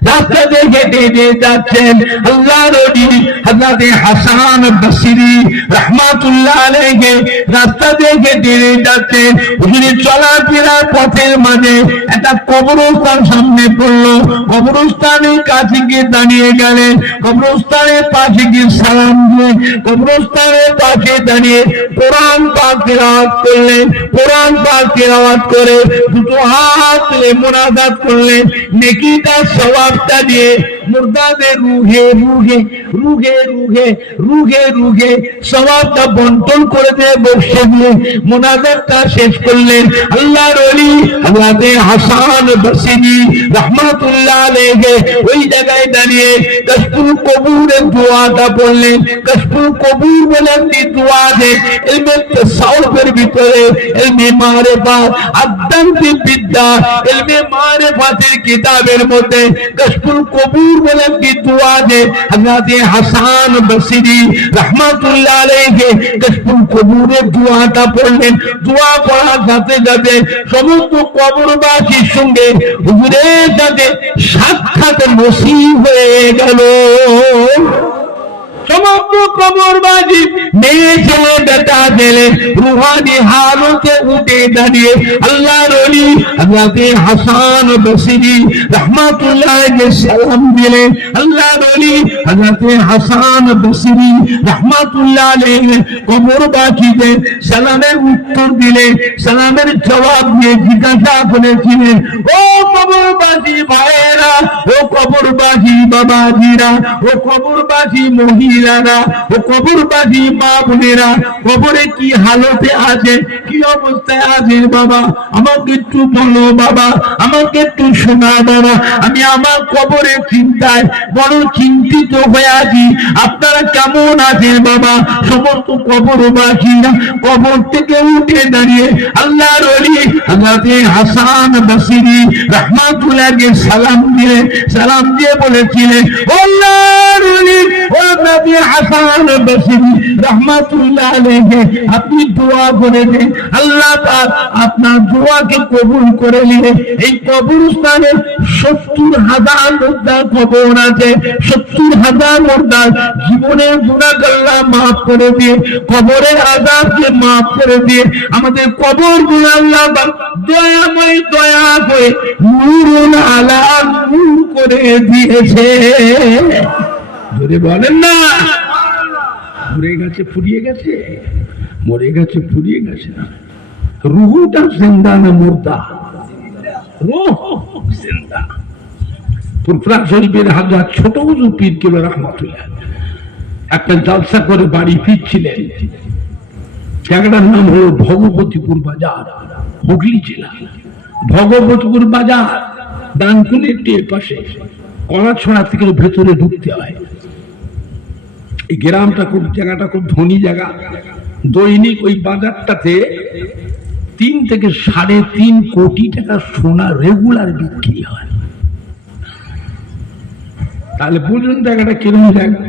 রাস্তা দিয়ে হেঁটে যাচ্ছেন। আল্লাহ নবী হযরতে হাসান বসরি রাহমাতুল্লাহ আলাইহি রাস্তা দিয়ে হেঁটে যাচ্ছেন। উনি চলাফেরার পথের মাঝে একটা কবরস্থান সামনে পড়লো। কবরস্থানের কাছে গিয়ে দাঁড়িয়ে গেলেন। কবরস্থানের পাশে গিয়ে সালাম দিয়ে কবরস্থানের পাশে দাঁড়িয়ে কোরআন পাক তেলাওয়াত করলেন। কোরআন পাক তেলাওয়াত করে দুটো হাত তুলে মুনাজাত করলেন। নেকিটা সওয়াবটা দিয়ে মুর্দাদের রুহে রুহে রুহে রুহে রুহে রুহে সওয়াবটা বন্টন করে দিয়ে বসে দিয়ে মুনাজাতটা শেষ করলেন। আল্লাহর ওলি হযরতে হাসান বসরি রাহমাতুল্লাহ আলাইহি ওই জায়গায় দাঁড়িয়ে কাশফুল কবুরের দোয়াটা পড়লেন। কাশফুল কবুর বলে একটি দোয়া আছে, ইলমে তাসাউফের ভিতরে ইলমে মারিফাত আধ্যাত্মিক বিদ্যা ইলমে মারিফাতের কিতাবের মধ্যে কাশফুল কবুর বলে একটি দোয়া আছে। হযরতে হাসান বসরি রাহমাতুল্লাহ আলাইহি কাশফুল কবুরের দোয়াটা পড়লেন। দোয়া পড়ার সাথে সাথে সমস্ত কবরবাসীর সঙ্গে হুজুরের সাথে সাক্ষাৎ নসিব হয়ে গেল। সমস্ত কবরবাসী মেয়ে ছেলে বেটা ছেলে রুহানি হালতে উঠে দাঁড়িয়ে আল্লাহর ওলি হযরতে হাসান বসরি রাহমাতুল্লাহ আলাইহি সালাম দিলেন। আল্লাহর ওলি হযরতে হাসান বসরি রাহমাতুল্লাহ আলাইহি কবরবাসীদের সালামের উত্তর দিলেন। সালামের জবাব দিয়ে জিজ্ঞাসা করেছিলেন, ও কবরবাসী ভাইয়েরা, ও কবরবাসী বাবাজিরা, ও কবরবাসী মহিলারা, ও কবরবাসী মা বোনেরা, কবরে কি হালতে আছে, কি অবস্থায় আছে বাবা, আমাকে একটু বলো বাবা, আমাকে একটু শোনা বাবা। আমি আমার কবরের চিন্তায় বড় চিন্তিত হয়ে আছি। আপনারা কেমন আছেন বাবা? সমস্ত কবরবাসীরা কবর থেকে উঠে দাঁড়িয়ে আল্লাহর ওলি হযরতে হাসান বসরি রাহমাতুল্লাহ আলাইহি সালাম দিয়ে বলেছিলেন, আল্লাহর ওলি ও নবী হাসান বসরি রাহমাতুল্লাহ আলাইহি আপনি দোয়া করে দেন, আল্লাহ পাক আপনার দোয়াকে কবুল করে নিলেন। এই কবরস্থানে ৭০,০০০ মুর্দার কবর আছে। ৭০,০০০ মুর্দার জীবনের গুনাহ আল্লাহ মাফ করে দিয়ে, কবরের আযাবকে মাফ করে দিয়ে আমাদের কবর গুনাহ আল্লাহ দয়াময় দয়া করে নূরুন আলা নূর করে দিয়েছে। জোরে বলেন না, মরে গেছে ফুরিয়ে গেছে, মরে গেছে ফুরিয়ে গেছে না, রুহুটা জিন্দা না মুর্দা? রূহ জিন্দা। ফুরফুরা শরীফের হাজার ছোট হুজুর পীর কেবলা রাহমাতুল্লাহ একটা জলসা করে বাড়ি ফিরছিলেন। জায়গাটার নাম হলো ভগবতীপুর বাজার। হুগলি জেলা, ভগবতপুর বাজার, ডানকুনির পাশে কলাছড়া থেকে ভেতরে ঢুকতে হয়। এই গ্রামটা খুব, জায়গাটা খুব ধনী জায়গা। দৈনিক ওই বাজারটাতে 3 থেকে 3.5 কোটি টাকা সোনা রেগুলার বিক্রি হয়। তাহলে বুঝুন জায়গাটা কিরম জায়গা।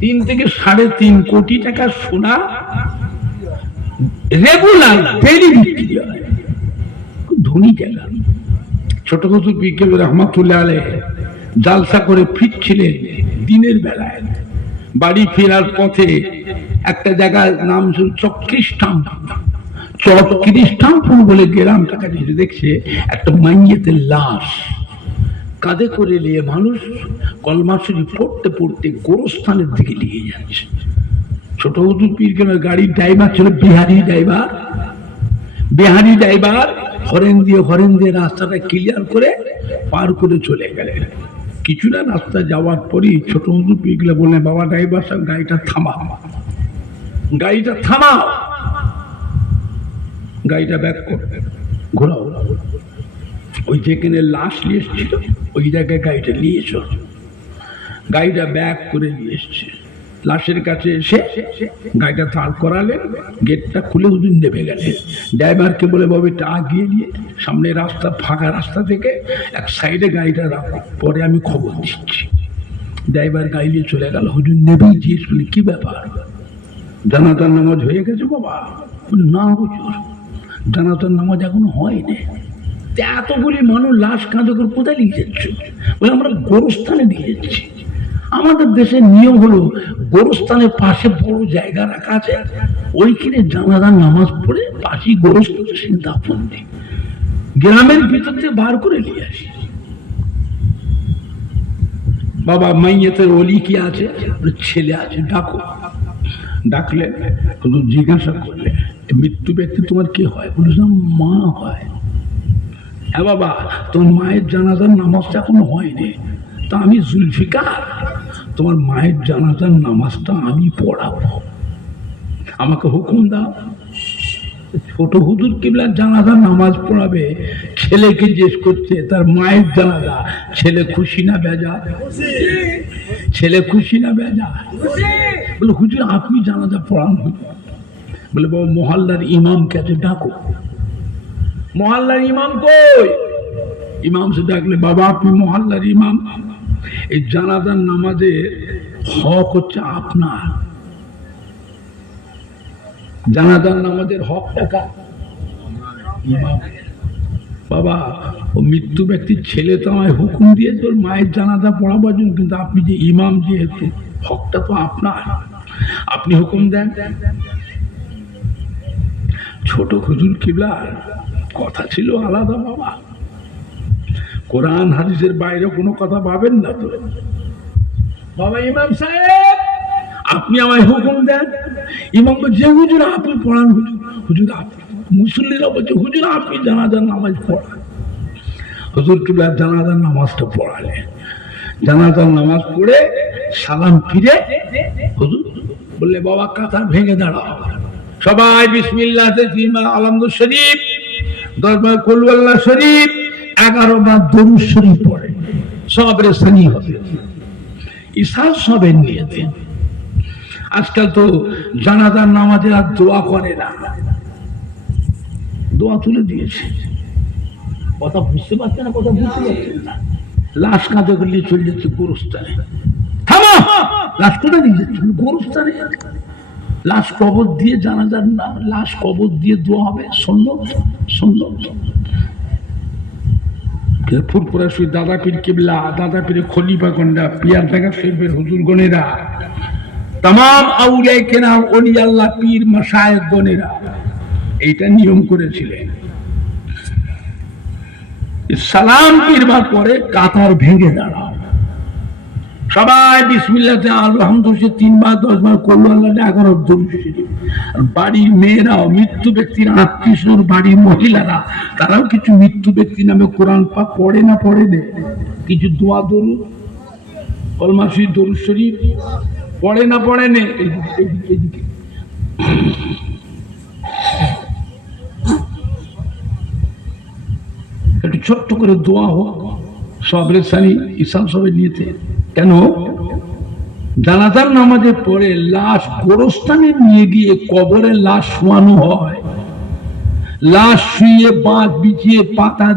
3 থেকে 3.5 কোটি টাকা সোনা রেগুলার ডেইলি বিক্রি হয়। খুব ধনী জায়গা। ছোট হুজুর পীর কেবলা রহমাতুল্লাহ আলাইহি জালসা করে ফিরছিলেন দিনের বেলায়। বাড়ি ফেরার পথে একটা জায়গার নাম চক্রিস্টানপুর বলে গ্রামটাকে দেখছে একটা মাইয়েতের লাশ কাঁধে করে নিয়ে মানুষ কলমা শরীফ পড়তে পড়তে গোরস্থানের দিকে নিয়ে যাচ্ছে। ছোট হুজুর পীর কেবলার গাড়ির ড্রাইভার ছিল বিহারি ড্রাইভার। হরেন দিয়ে রাস্তাটা ক্লিয়ার করে পার করে চলে গেলেন। কিছুটা রাস্তা যাওয়ার পরই ছোট হুজুর পীর কেবলা বললেন, বাবা ড্রাইভার সাহেব গাড়িটা থামাও, গাড়িটা ব্যাক করে ঘোরাও। ওই যেখানে লাশ নিয়ে এসেছিল ওই জায়গায় গাড়িটা নিয়ে এসো। গাড়িটা ব্যাক করে নিয়ে এসছে। লাশের কাছে এসে গাড়িটা দাঁড় করালেন, গেটটা খুলে হুজুর নেমে গেলেন। ড্রাইভারকে বলে, বাবা এটা আগিয়ে নিয়ে সামনে রাস্তা, ফাঁকা রাস্তা থেকে এক সাইডে গাড়িটা রাখো, পরে আমি খবর দিচ্ছি। ড্রাইভার গাড়ি নিয়ে চলে গেল। হুজুর নেবেই জিজ্ঞেস করলেন, কি ব্যাপার, জানাজার নামাজ হয়ে গেছে বাবা? না হুজুর, জানাজার নামাজ এখনো হয়নি। এতগুলি মানুষ লাশ কাঁধে করে কোথায় নিয়ে যাচ্ছ? বলে, আমরা গোরস্থানে নিয়ে যাচ্ছি। আমাদের দেশের নিয়ম হলো গোরস্থানের পাশে বড় জায়গা রাখা আছে, ওইখানে জানাজার নামাজ পড়ে পাশেই গোরস্থানে দাফন দিই। গ্রামের ভিতর থেকে বার করে নিয়ে আসি। বাবা মাইয়েতের ওলি কি আছে? ছেলে আছে, ডাকো। ডাকলে জিজ্ঞাসা করলে, মৃত্যু ব্যক্তি তোমার কি হয়? বলেছিলাম মা হয়। হ্যাঁ বাবা, তোমার মায়ের জানাজার নামাজটা এখনো হয়নি। তা আমি জুলফিকার, তোমার মায়ের জানাজার নামাজটা আমি পড়াবো, আমাকে হুকুম দাও। ছোট হুজুর কিবলা জানাজার নামাজ পড়াবে, ছেলেকে জিজ্ঞেস করছে তার মায়ের জানাজা, ছেলে খুশি না বেজা? ছেলে খুশি না বেজা? বলে, হুজুর আপনি জানাজা পড়ান। বলে, বাবা মহল্লার ইমামকে আছে, ডাকো। মহল্লার ইমাম কই? ইমাম সে ডাকলে, বাবা আপনি মহল্লার ইমাম, এই জানাজার নামাজের হক হচ্ছে আপনার। জানাজার নামাজের হক টাকা বাবা, ও মৃত্যু ব্যক্তির ছেলে তো আমায় হুকুম দিয়েছে ওর মায়ের জানাজা পড়াবার জন্য, কিন্তু আপনি যে ইমাম, যেহেতু হকটা তো আপনার, আপনি হুকুম দেন। ছোট হুজুর কিবলার কথা ছিল আলাদা বাবা। কোরআন হাদিসের বাইরে কোনো কথা ভাবেন না তো। বাবা ইমাম সাহেব আপনি আমায় হুকুম দেন। ইমাম বলছে, হুজুর আপনি পড়ান। হুজুর আপনি, মুসল্লিরা বলছে, হুজুর আপনি জানাজার নামাজ পড়ান। হুজুর কিবলা জানাজার নামাজটা পড়ালে, জানাজার নামাজ পড়ে সালাম ফিরে হুজুর বললে, বাবা কাতার ভেঙে দাঁড়াও, সবাই বিসমিল্লাহ আলহামদুলিল্লাহ শরীফ 10 বার কুল আল্লাহ শরীফ 11 বার দরুদ শরীফ পড়ে সবরে সানি হবে। ইসাল সবের নিয়েতে আজকাল তো জানাজার নামাজে আর দোয়া করে না, দোয়া তুলে দিয়েছে। কথা বুঝতে পারছে না, কথা বুঝতে পারছেন না। লাশ কাঁধে করে নিয়ে চলে যাচ্ছে গোরস্থানে। থামো, লাশ কোথায় নিয়ে যাচ্ছে? গোরস্থানে। লাশ কবর দিয়ে জানাজার না, লাশ কবর দিয়ে দোয়া হবে। সুন্নত ফুরপুরা শুই দাদা পীর কিবলা, দাদা পীর খলিফা গন্ডা, পিয়ার ঢাকা শরীফের হুজুর গণেরা, তামাম আউলিয়া কেরাম, ওলি আল্লাহ, পীর মাশায়েখ গণেরা এইটা নিয়ম করেছিলেন। সালাম ফিরবার পরে কাতার ভেঙে দাঁড়াও, সবাই বিসমিল্লাহ আলহামদুলিল্লাহ 3 বার 10 বার করলো আল্লাহ 11 দরুদ শরীফ। আর বাড়ির মেয়েরাও, মৃত্যু ব্যক্তির আত্মীয় বাড়ির মহিলারা, তারাও কিছু মৃত্যু ব্যক্তি নামে কোরআন পাক পড়ে না পড়ে দে, কিছু দোয়া দরুদ কলমা শরীফ দরুদ শরীফ পড়ে না পড়ে নে। এদিকে ছোট্ট করে দোয়া হোক সবরের সানি ইসলাম সবের নিয়েতে। কেন? জানাজার নামাজের পরে লাশ গোরস্থানে নিয়ে গিয়ে কবরে লাশ শোয়ানো হয়। লাশ শুয়ে বাঁশ বিছিয়ে পাতা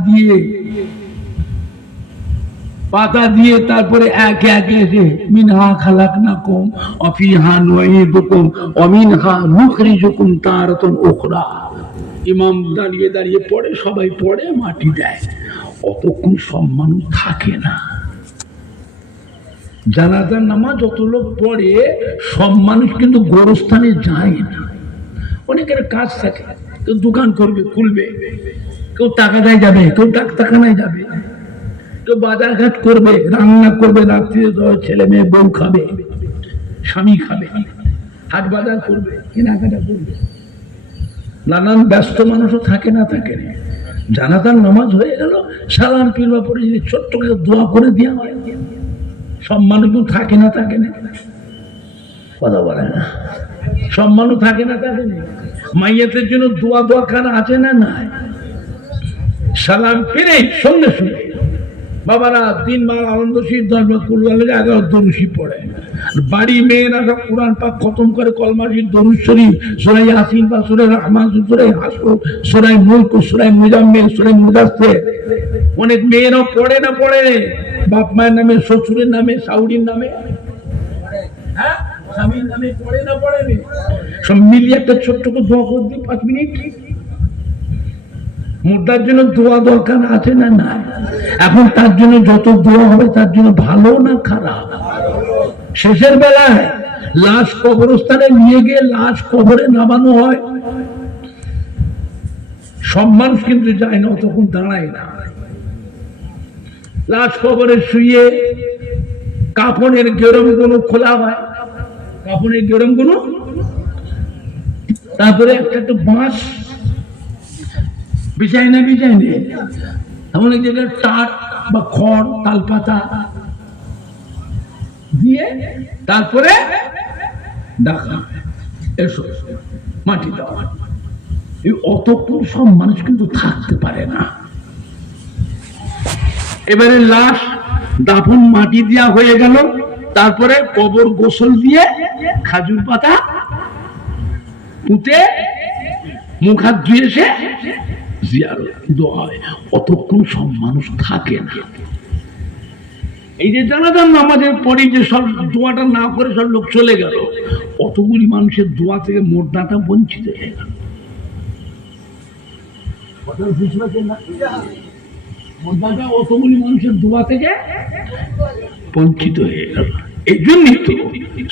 দিয়ে তারপরে একে একে এসে মিনহা খালাকনাকুম ওয়া ফিহা নুঈদুকুম ওয়া মিনহা নুখরিজুকুম তারাতান উখরা। ইমাম দাঁড়িয়ে দাঁড়িয়ে পড়ে, সবাই পড়ে, মাটি দেয়। অতক্ষণ সব মানুষ থাকে না। জানাজার নামাজ যত লোক পড়ে সব মানুষ কিন্তু গোরস্থানে যায় না। অনেকের কাজ থাকে, কেউ দোকান করবে, খুলবে, কেউ টাকাটায় যাবে, কেউ ডাক্তারখানায় যাবে, কেউ বাজার ঘাট করবে, রান্না করবে, রাত্রে ছেলে মেয়ে বউ খাবে, স্বামী খাবে, হাট বাজার করবে, কেনাকাটা করবে। নানান ব্যস্ত মানুষও থাকে না। জানাজার নামাজ হয়ে গেল, সালাম কিংবা পরে যদি ছোট্ট করে দোয়া করে দেওয়া হয়, সব মানুষ থাকে না কথা বলে না। সব মানুষ থাকে না। মাইয়াতের জন্য দোয়া দরকার আছে না? নাই। সালাম ফিরে সঙ্গে সঙ্গে বাবারা 3 বার আনন্দশীর 10 বার কুরআন 11 দরুদ পড়ে। বাড়ি মেয়েরা সব কোরআন পাক খতম করে কলমা শরীফ, দরুদ শরীফ, সূরা ইয়াসিন বা সূরা রহমান, সূরা হাসর, সূরা মুলক, সূরা মুজাম্মিল, সূরা মুদাসসির। অনেক মেয়েরা পড়ে না, বাপ মায়ের নামে, শ্বশুরের নামে, শাশুড়ির নামে, হ্যাঁ স্বামীর নামে পড়ে না। সব মিলিয়ে একটা ছোট্ট করে দোয়া করে দিই 5 মিনিট। মুর্দার জন্য দোয়া দরকার আছে না? নাই। এখন তার জন্য যত দোয়া হবে তার জন্য ভালো না খারাপ? শেষের বেলায় লাশ কবরস্থানে নিয়ে গিয়ে লাশ কবরে নামানো হয়। সব মানুষ কিন্তু যায় না, তখন দাঁড়ায় না। লাশ কবরে শুয়ে কাফনের গেরম গুলো খোলা হয়, কাফনের গেরম গুলো, তারপরে একটা বাঁশ বিছায় না এমন এক জায়গায় টাট বা খড়, তাল পাতা দিয়ে তারপরে ডাকা, এসো মাটি দাও। এই অতক্ষণ সব মানুষ কিন্তু থাকতে পারে না। এবারে লাশ দাফন মাটি দেওয়া হয়ে গেল, তারপরে কবর গোসল দিয়ে খাজুর পাতা পুঁতে মুখ হাত ধুয়ে এসে জিয়ারত দোয়া হয়। অতক্ষণ সব মানুষ থাকে না। এই যে জানাজার নামাজের পরে যে সব দোয়াটা না করে সব লোক চলে গেল, অতগুলি মানুষের দোয়া থেকে মোর্দাটা বঞ্চিত হয়ে গেল। মোর্দাটা অতগুলি মানুষের দোয়া থেকে বঞ্চিত হয়ে গেল। এই জন্যই তো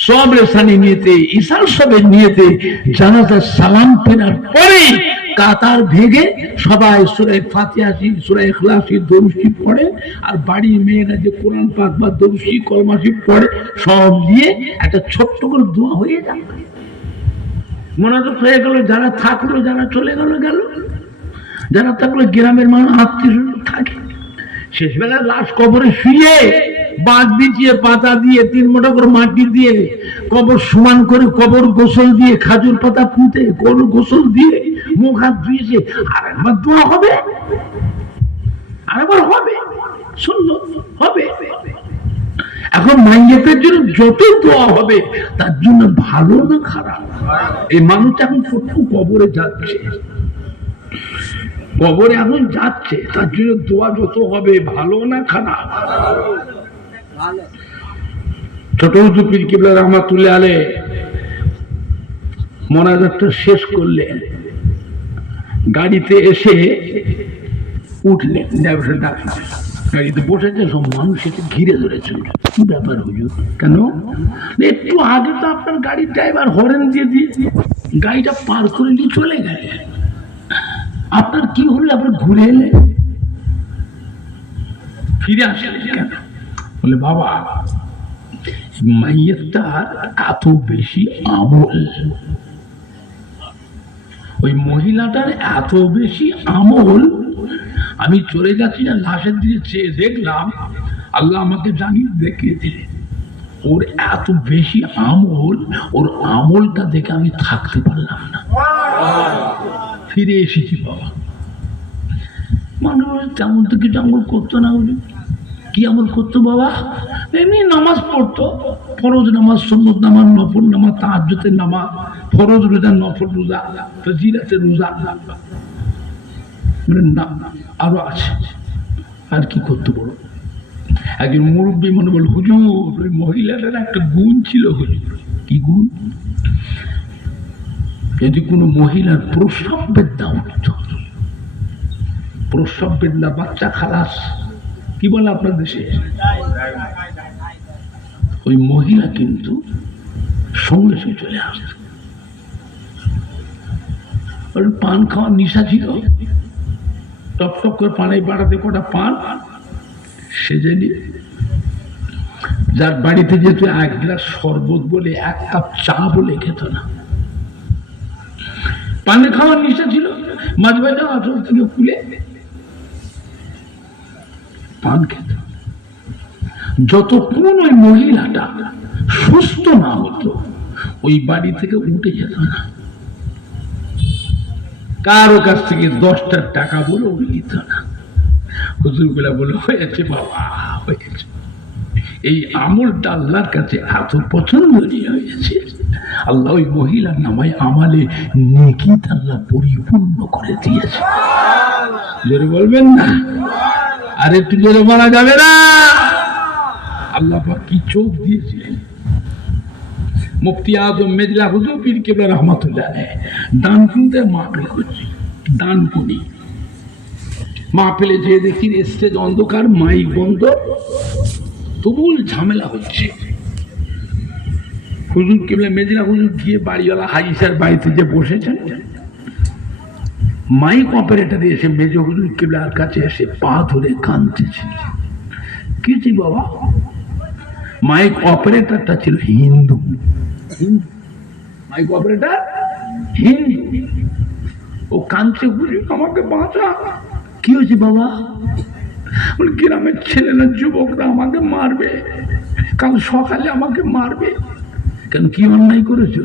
সব রেসানি নিয়েতে, ঈশান সবের নিয়েতে জানাজার সালাম ফেরার পরে কাতার ভেঙে সবাই সূরা ফাতিহা, সূরা ইখলাস, দরুদ শরীফ পড়ে। আর বাড়ির মেয়েরা যে কোরআন পাক বা দরুদ শরীফ, কলমা শরীফ পড়ে, সব দিয়ে একটা ছোট্ট করে দোয়া হয়ে যায়। মোনাজাত হয়ে গেল। যারা থাকলো, যারা চলে গেল, যারা থাকলো গ্রামের মানুষ আত্মীয় থাকে। শেষবেলা লাশ কবরে শুয়ে বাঁশ বিছিয়ে পাতা দিয়ে 3 মুঠো করে মাটি দিয়ে কবর সমান করে কবর গোসল দিয়ে খাজুর পাতা পুঁতে কবর গোসল দিয়ে মুখ হাত ধুয়েছে। আরেকবার দোয়া হবে, আরেকবার হবে, সুন্দর হবে। এখন মাইয়াতের জন্য যত দোয়া হবে তার জন্য ভালো না খারাপ? এই মানুষ এখন সত্যি কবরে যাচ্ছে, কবরে এখন যাচ্ছে, তার জন্য দোয়া যত হবে ভালো না খারাপ? ছোট হুজুর পীর কিবলা রাহমাতুল্লাহ আলাইহি মোনাজাতটা শেষ করলেন, গাড়িতে এসে উঠলেন, ড্রাইভার ডাকলেন, গাড়িতে বসেছে, সব মানুষ এসে ঘিরে ধরেছিল। কি ব্যাপার হুজুর? কেন? একটু আগে তো আপনার গাড়ির ড্রাইভার হরেন দিয়ে গাড়িটা পার করে নিয়ে চলে গেলেন, আপনার কি হলো? আপনার ঘুরে এলেন, ফিরে আসলেন কেন? বলে বাবা, মাইয়াতটার এত বেশি আমল, ওই মহিলাটার এত বেশি আমল, আমি চলে যাচ্ছি না, লাশের দিকে চেয়ে দেখলাম, আল্লাহ আমাকে জানিয়ে দেখিয়ে দিলেন ওর এত বেশি আমল, ওর আমলটা দেখে আমি থাকতে পারলাম না, ফিরে এসেছি বাবা। মানুষ তেমন তো কিছু আমল করতো না। কি আমল করতো বাবা? এমনি নামাজ পড়তো, ফরজ নামাজ, সুন্নত নামাজ, নফল নামাজ, তাহাজ্জুদের নামাজ, ফরজ রোজা, নফল রোজা, ফজিলতের রোজা, মানে না আরো আছে। আর কি করতে বড়? একজন মুরব্বী মনে বল, হুজুর ওই মহিলাটার একটা গুণ ছিল। হুজুর কি গুণ? যদি কোনো মহিলার প্রস্রাব বেদনা উঠত, প্রস্রাব বেদনা, বাচ্চা খালাস কি বলে আপনার দেশে, ওই মহিলা কিন্তু সঙ্গে সঙ্গে চলে আসত। পান খাওয়ার নেশা ছিল, টপ টপ করে পানে বাড়াতে কটা পান সে জানি, যার বাড়িতে যেত এক গ্লাস শরবত বলে, এক কাপ চা বলে খেত না। পানে খাওয়ার নেশা ছিল, মাঝে মাঝে আঁচল থেকে খুলে পান খেত। যতক্ষণ ওই মহিলাটা সুস্থ না হতো ওই বাড়ি থেকে উঠে যেত না। কারো কাছ থেকে 10টা টাকা বলে উঠে দিত না। হুজুর গুলা বলে, হয়েছে বাবা হয়েছে। এই আমলটা আল্লাহর কাছে এত পছন্দনীয় হয়েছে, আল্লাহ ওই মহিলার নামায় আমালে নেকি আল্লাহ পরিপূর্ণ করে দিয়েছে। জোরে বলবেন না? আর একটু জোরে বলা যাবে না? আল্লাহ পাক কি চোখ দিয়েছিলেন। মুফতি আজম মেজলা হুজুর পীর কেবলা রহমাতুল্লাহ আলাইহি দানকুনিতে মাহফিল করছে। দানকুনি মাহফিলে যেয়ে দেখি স্টেজ অন্ধকার, মাইক বন্ধ, তুমুল ঝামেলা হচ্ছে। হুজুর কেবলা মেজলা হুজুর গিয়ে বাড়িওয়ালা হাজি স্যার বাড়িতে যে বসেছেন, মাইক অপারেটর এসে মেজ হুজুর কেবলার কাছে এসে পা ধরে কাঁদতেছে। কি বাবা? মাইক অপারেটরটা ছিল হিন্দু, মাইক অপারেটর হিন্দু। ও কাঁদছে, হুজুর আমাকে বাঁচা। কি হয়েছে বাবা? গ্রামের ছেলেরা যুবকরা আমাকে মারবে, কাল সকালে আমাকে মারবে। কেন, কি অন্যায় করেছো?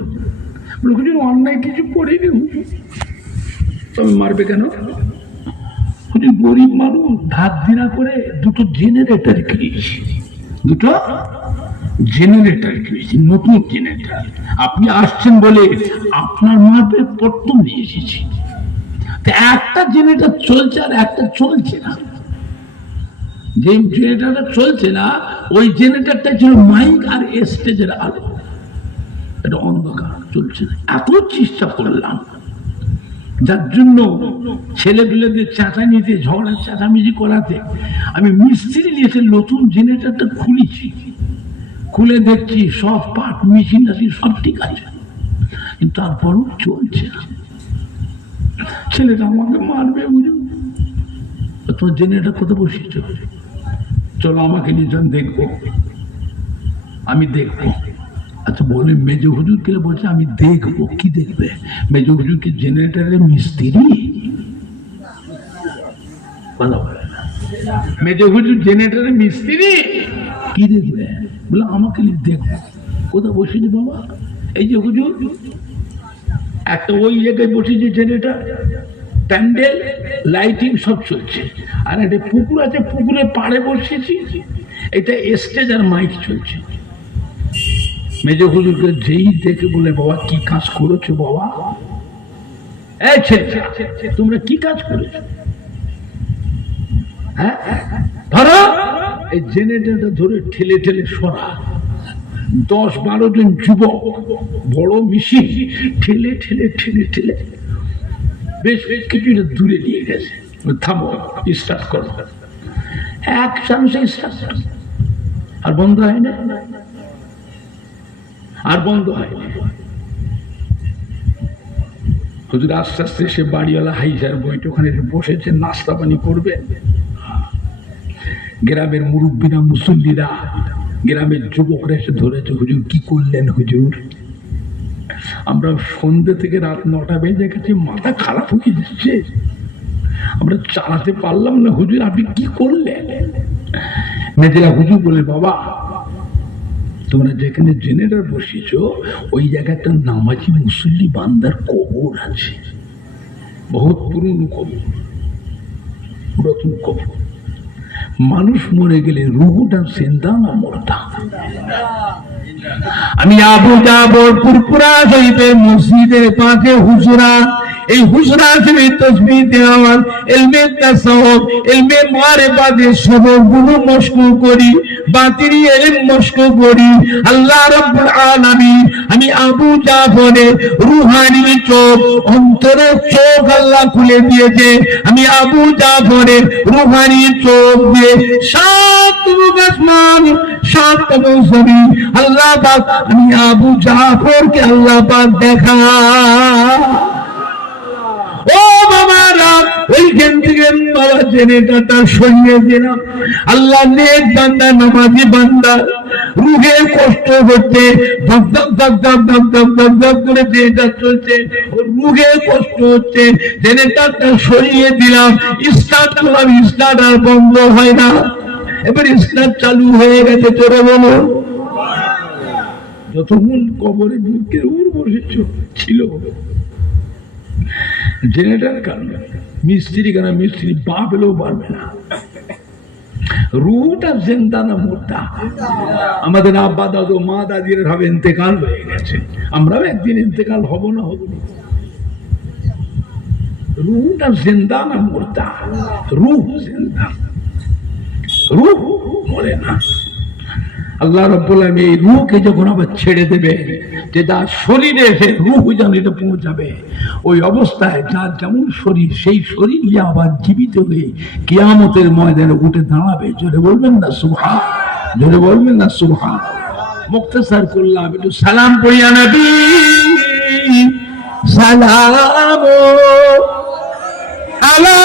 হুজুর অন্যায় কিছু করিনি। তবে মারবে কেন? হুজুর গরিব মানুষ, ধার দিনা করে দুটো জেনারেটর কিনেছি, দুটো জেনারেটর কিনেছি, নতুন জেনারেটর। আপনি আসছেন বলে আপনার মারবে প্রথম নিয়ে এসেছি। একটা জেনারেটর চলছে আর একটা চলছে না। যে জেনারেটরটা চলছে না ওই জেনারেটরটা ছিল মাইক আর স্টেজের আলো, এটা অন্ধকার চলছে না। এত চেষ্টা করলাম, যার জন্য ছেলেপিলেদের চেঁচানিতে, ঝগড়া চেঁচামেচি করাতে আমি মিস্ত্রি নিয়েছে নতুন জেনারেটরটা খুলেছি। খুলে দেখছি সব পার্ট, মেশিন সব ঠিক আছে, কিন্তু তারপরও চলছে না। ছেলেটা আমাকে মারবে। বুঝুন, তোমার জেনারেটর কোথায় বসিয়েছ? চলো আমাকে নিয়ে যান, দেখবো। আমি দেখবো। আচ্ছা বলে মেজ হুজুর কে বলছে আমি দেখবো। কি দেখবে? মেজ হুজুর কি জেনারেটরের মিস্ত্রি? মেজ হুজুর জেনারেটরের মিস্ত্রি, কি দেখবে? বলে আমাকে দেখবো। কোথায় বসেছে বাবা? এই যে হুজুর একটা ওই জায়গায় বসেছে জেনারেটর, প্যান্ডেল লাইটিং সব চলছে। আর একটা পুকুর আছে, পুকুরের পাড়ে বসেছি, এটা স্টেজ আর মাইক চলছে। মেজ হুজুরকে যেই দেখে বলে, বাবা কি কাজ করেছো বাবা? তোমরা কি কাজ করেছো? হ্যাঁ ধরো এই জেনারেটরটা ধরে ঠেলে ঠেলে সরা। 10-12 জন যুবক বড় মিশিয়ে ঠেলে ঠেলে ঠেলে ঠেলে বেশ কিছুটা দূরে নিয়ে গেছে। থামো, স্টার্ট করো। এক চান্সে স্টার্ট, আর বন্ধ হয় না, আর বন্ধ হয় না। হুজুর আস্তে আস্তে সে বাড়িওয়ালা হাইজার বইটা ওখানে বসেছে, নাস্তা পানি করবে। গ্রামের মুরব্বীরা, মুসল্লিরা, গ্রামের যুবকরা এসে ধরেছে, হুজুর কি করলেন হুজুর? আমরা সন্ধ্যে থেকে রাত 9টা বেজে গেছে, মাথা খারাপ হয়ে যাচ্ছে, আমরা চালাতে পারলাম না। হুজুর আপনি কি করলেন? মেয়েরা হুজুর বলে, বাবা তোমরা যেখানে জেনারেটর বসিয়েছ ওই জায়গায় একটা নামাজি মুসল্লি বান্দার কবর আছে, বহুত পুরনো কবর। পুরাতন কবর। মানুষ মরে গেলে রুহুটা জিন্দা না মুর্দা? আমি আবু জাফর পুরপুরা শরীফের মসজিদের পাশে হুজরা, এই হুজরা শরীফ তাসবিহ তেলাওয়াত, ইলমে তাসাউফ, ইলমে মারিফাতের সবকগুলো মশক করি, বাতিনি ইলম মশক করি। আল্লাহ রাব্বুল আলামিন আমি আবু জাফরের রুহানি চোখ, অন্তরের চোখ আল্লাহ খুলে দিয়েছে। আমি আবু জাফরের রুহানি চোখ দিয়ে সাত আসমান, সাত জমিন আল্লাহ পাক আমি আবু জাফরকে আল্লাহ পাক দেখা। ও বাবারা, ওইখান থেকে বাবা জেনেটাটা সরিয়ে দিলাম। আল্লাহ নেক বান্দা, নামাজি বান্দা, রুহে কষ্ট হচ্ছে, ধক ধক ধক ধক ধক ধক ধক ধক করে জেনেটা চলছে, রুহে কষ্ট হচ্ছে, জেনেটাটা সরিয়ে দিলাম, স্টার্ট করলাম, স্টার্ট আর বন্ধ হয় না। এবার স্টার্ট চালু হয়ে গেছে, চলে বলো। যতক্ষণ কবরে বুকের উপর বসেছ ছিল জেনারেটর কারণে, মিস্ত্রি কেন, মিস্ত্রি বাপ এলেও পারবে না। রুটা জিন্দা না মুর্দা? আমাদের আব্বা দাদু মা দাদিরা ভাবে ইন্তেকাল হয়ে গেছে, আমরাও একদিন ইন্তেকাল হব না হব না। রুটা জিন্দা না মুর্দা? রুহ জিন্দা, রুহ মরে না। আল্লাহ রাব্বুল আলামিন এই রূহকে যখন আবার ছেড়ে দেবে, যে যার শরীরে এসে রূহ যেন এটা পৌঁছাবে, ওই অবস্থায় যার যেমন শরীর, সেই শরীর নিয়ে আবার জীবিত হয়ে কিয়ামতের ময়দানে উঠে দাঁড়াবে। জোরে বলবেন না সুবহান? জোরে বলবেন না সুবহান? মুক্তাসার করলাম, একটু সালাম পড়িয়া নবী সালাম আলা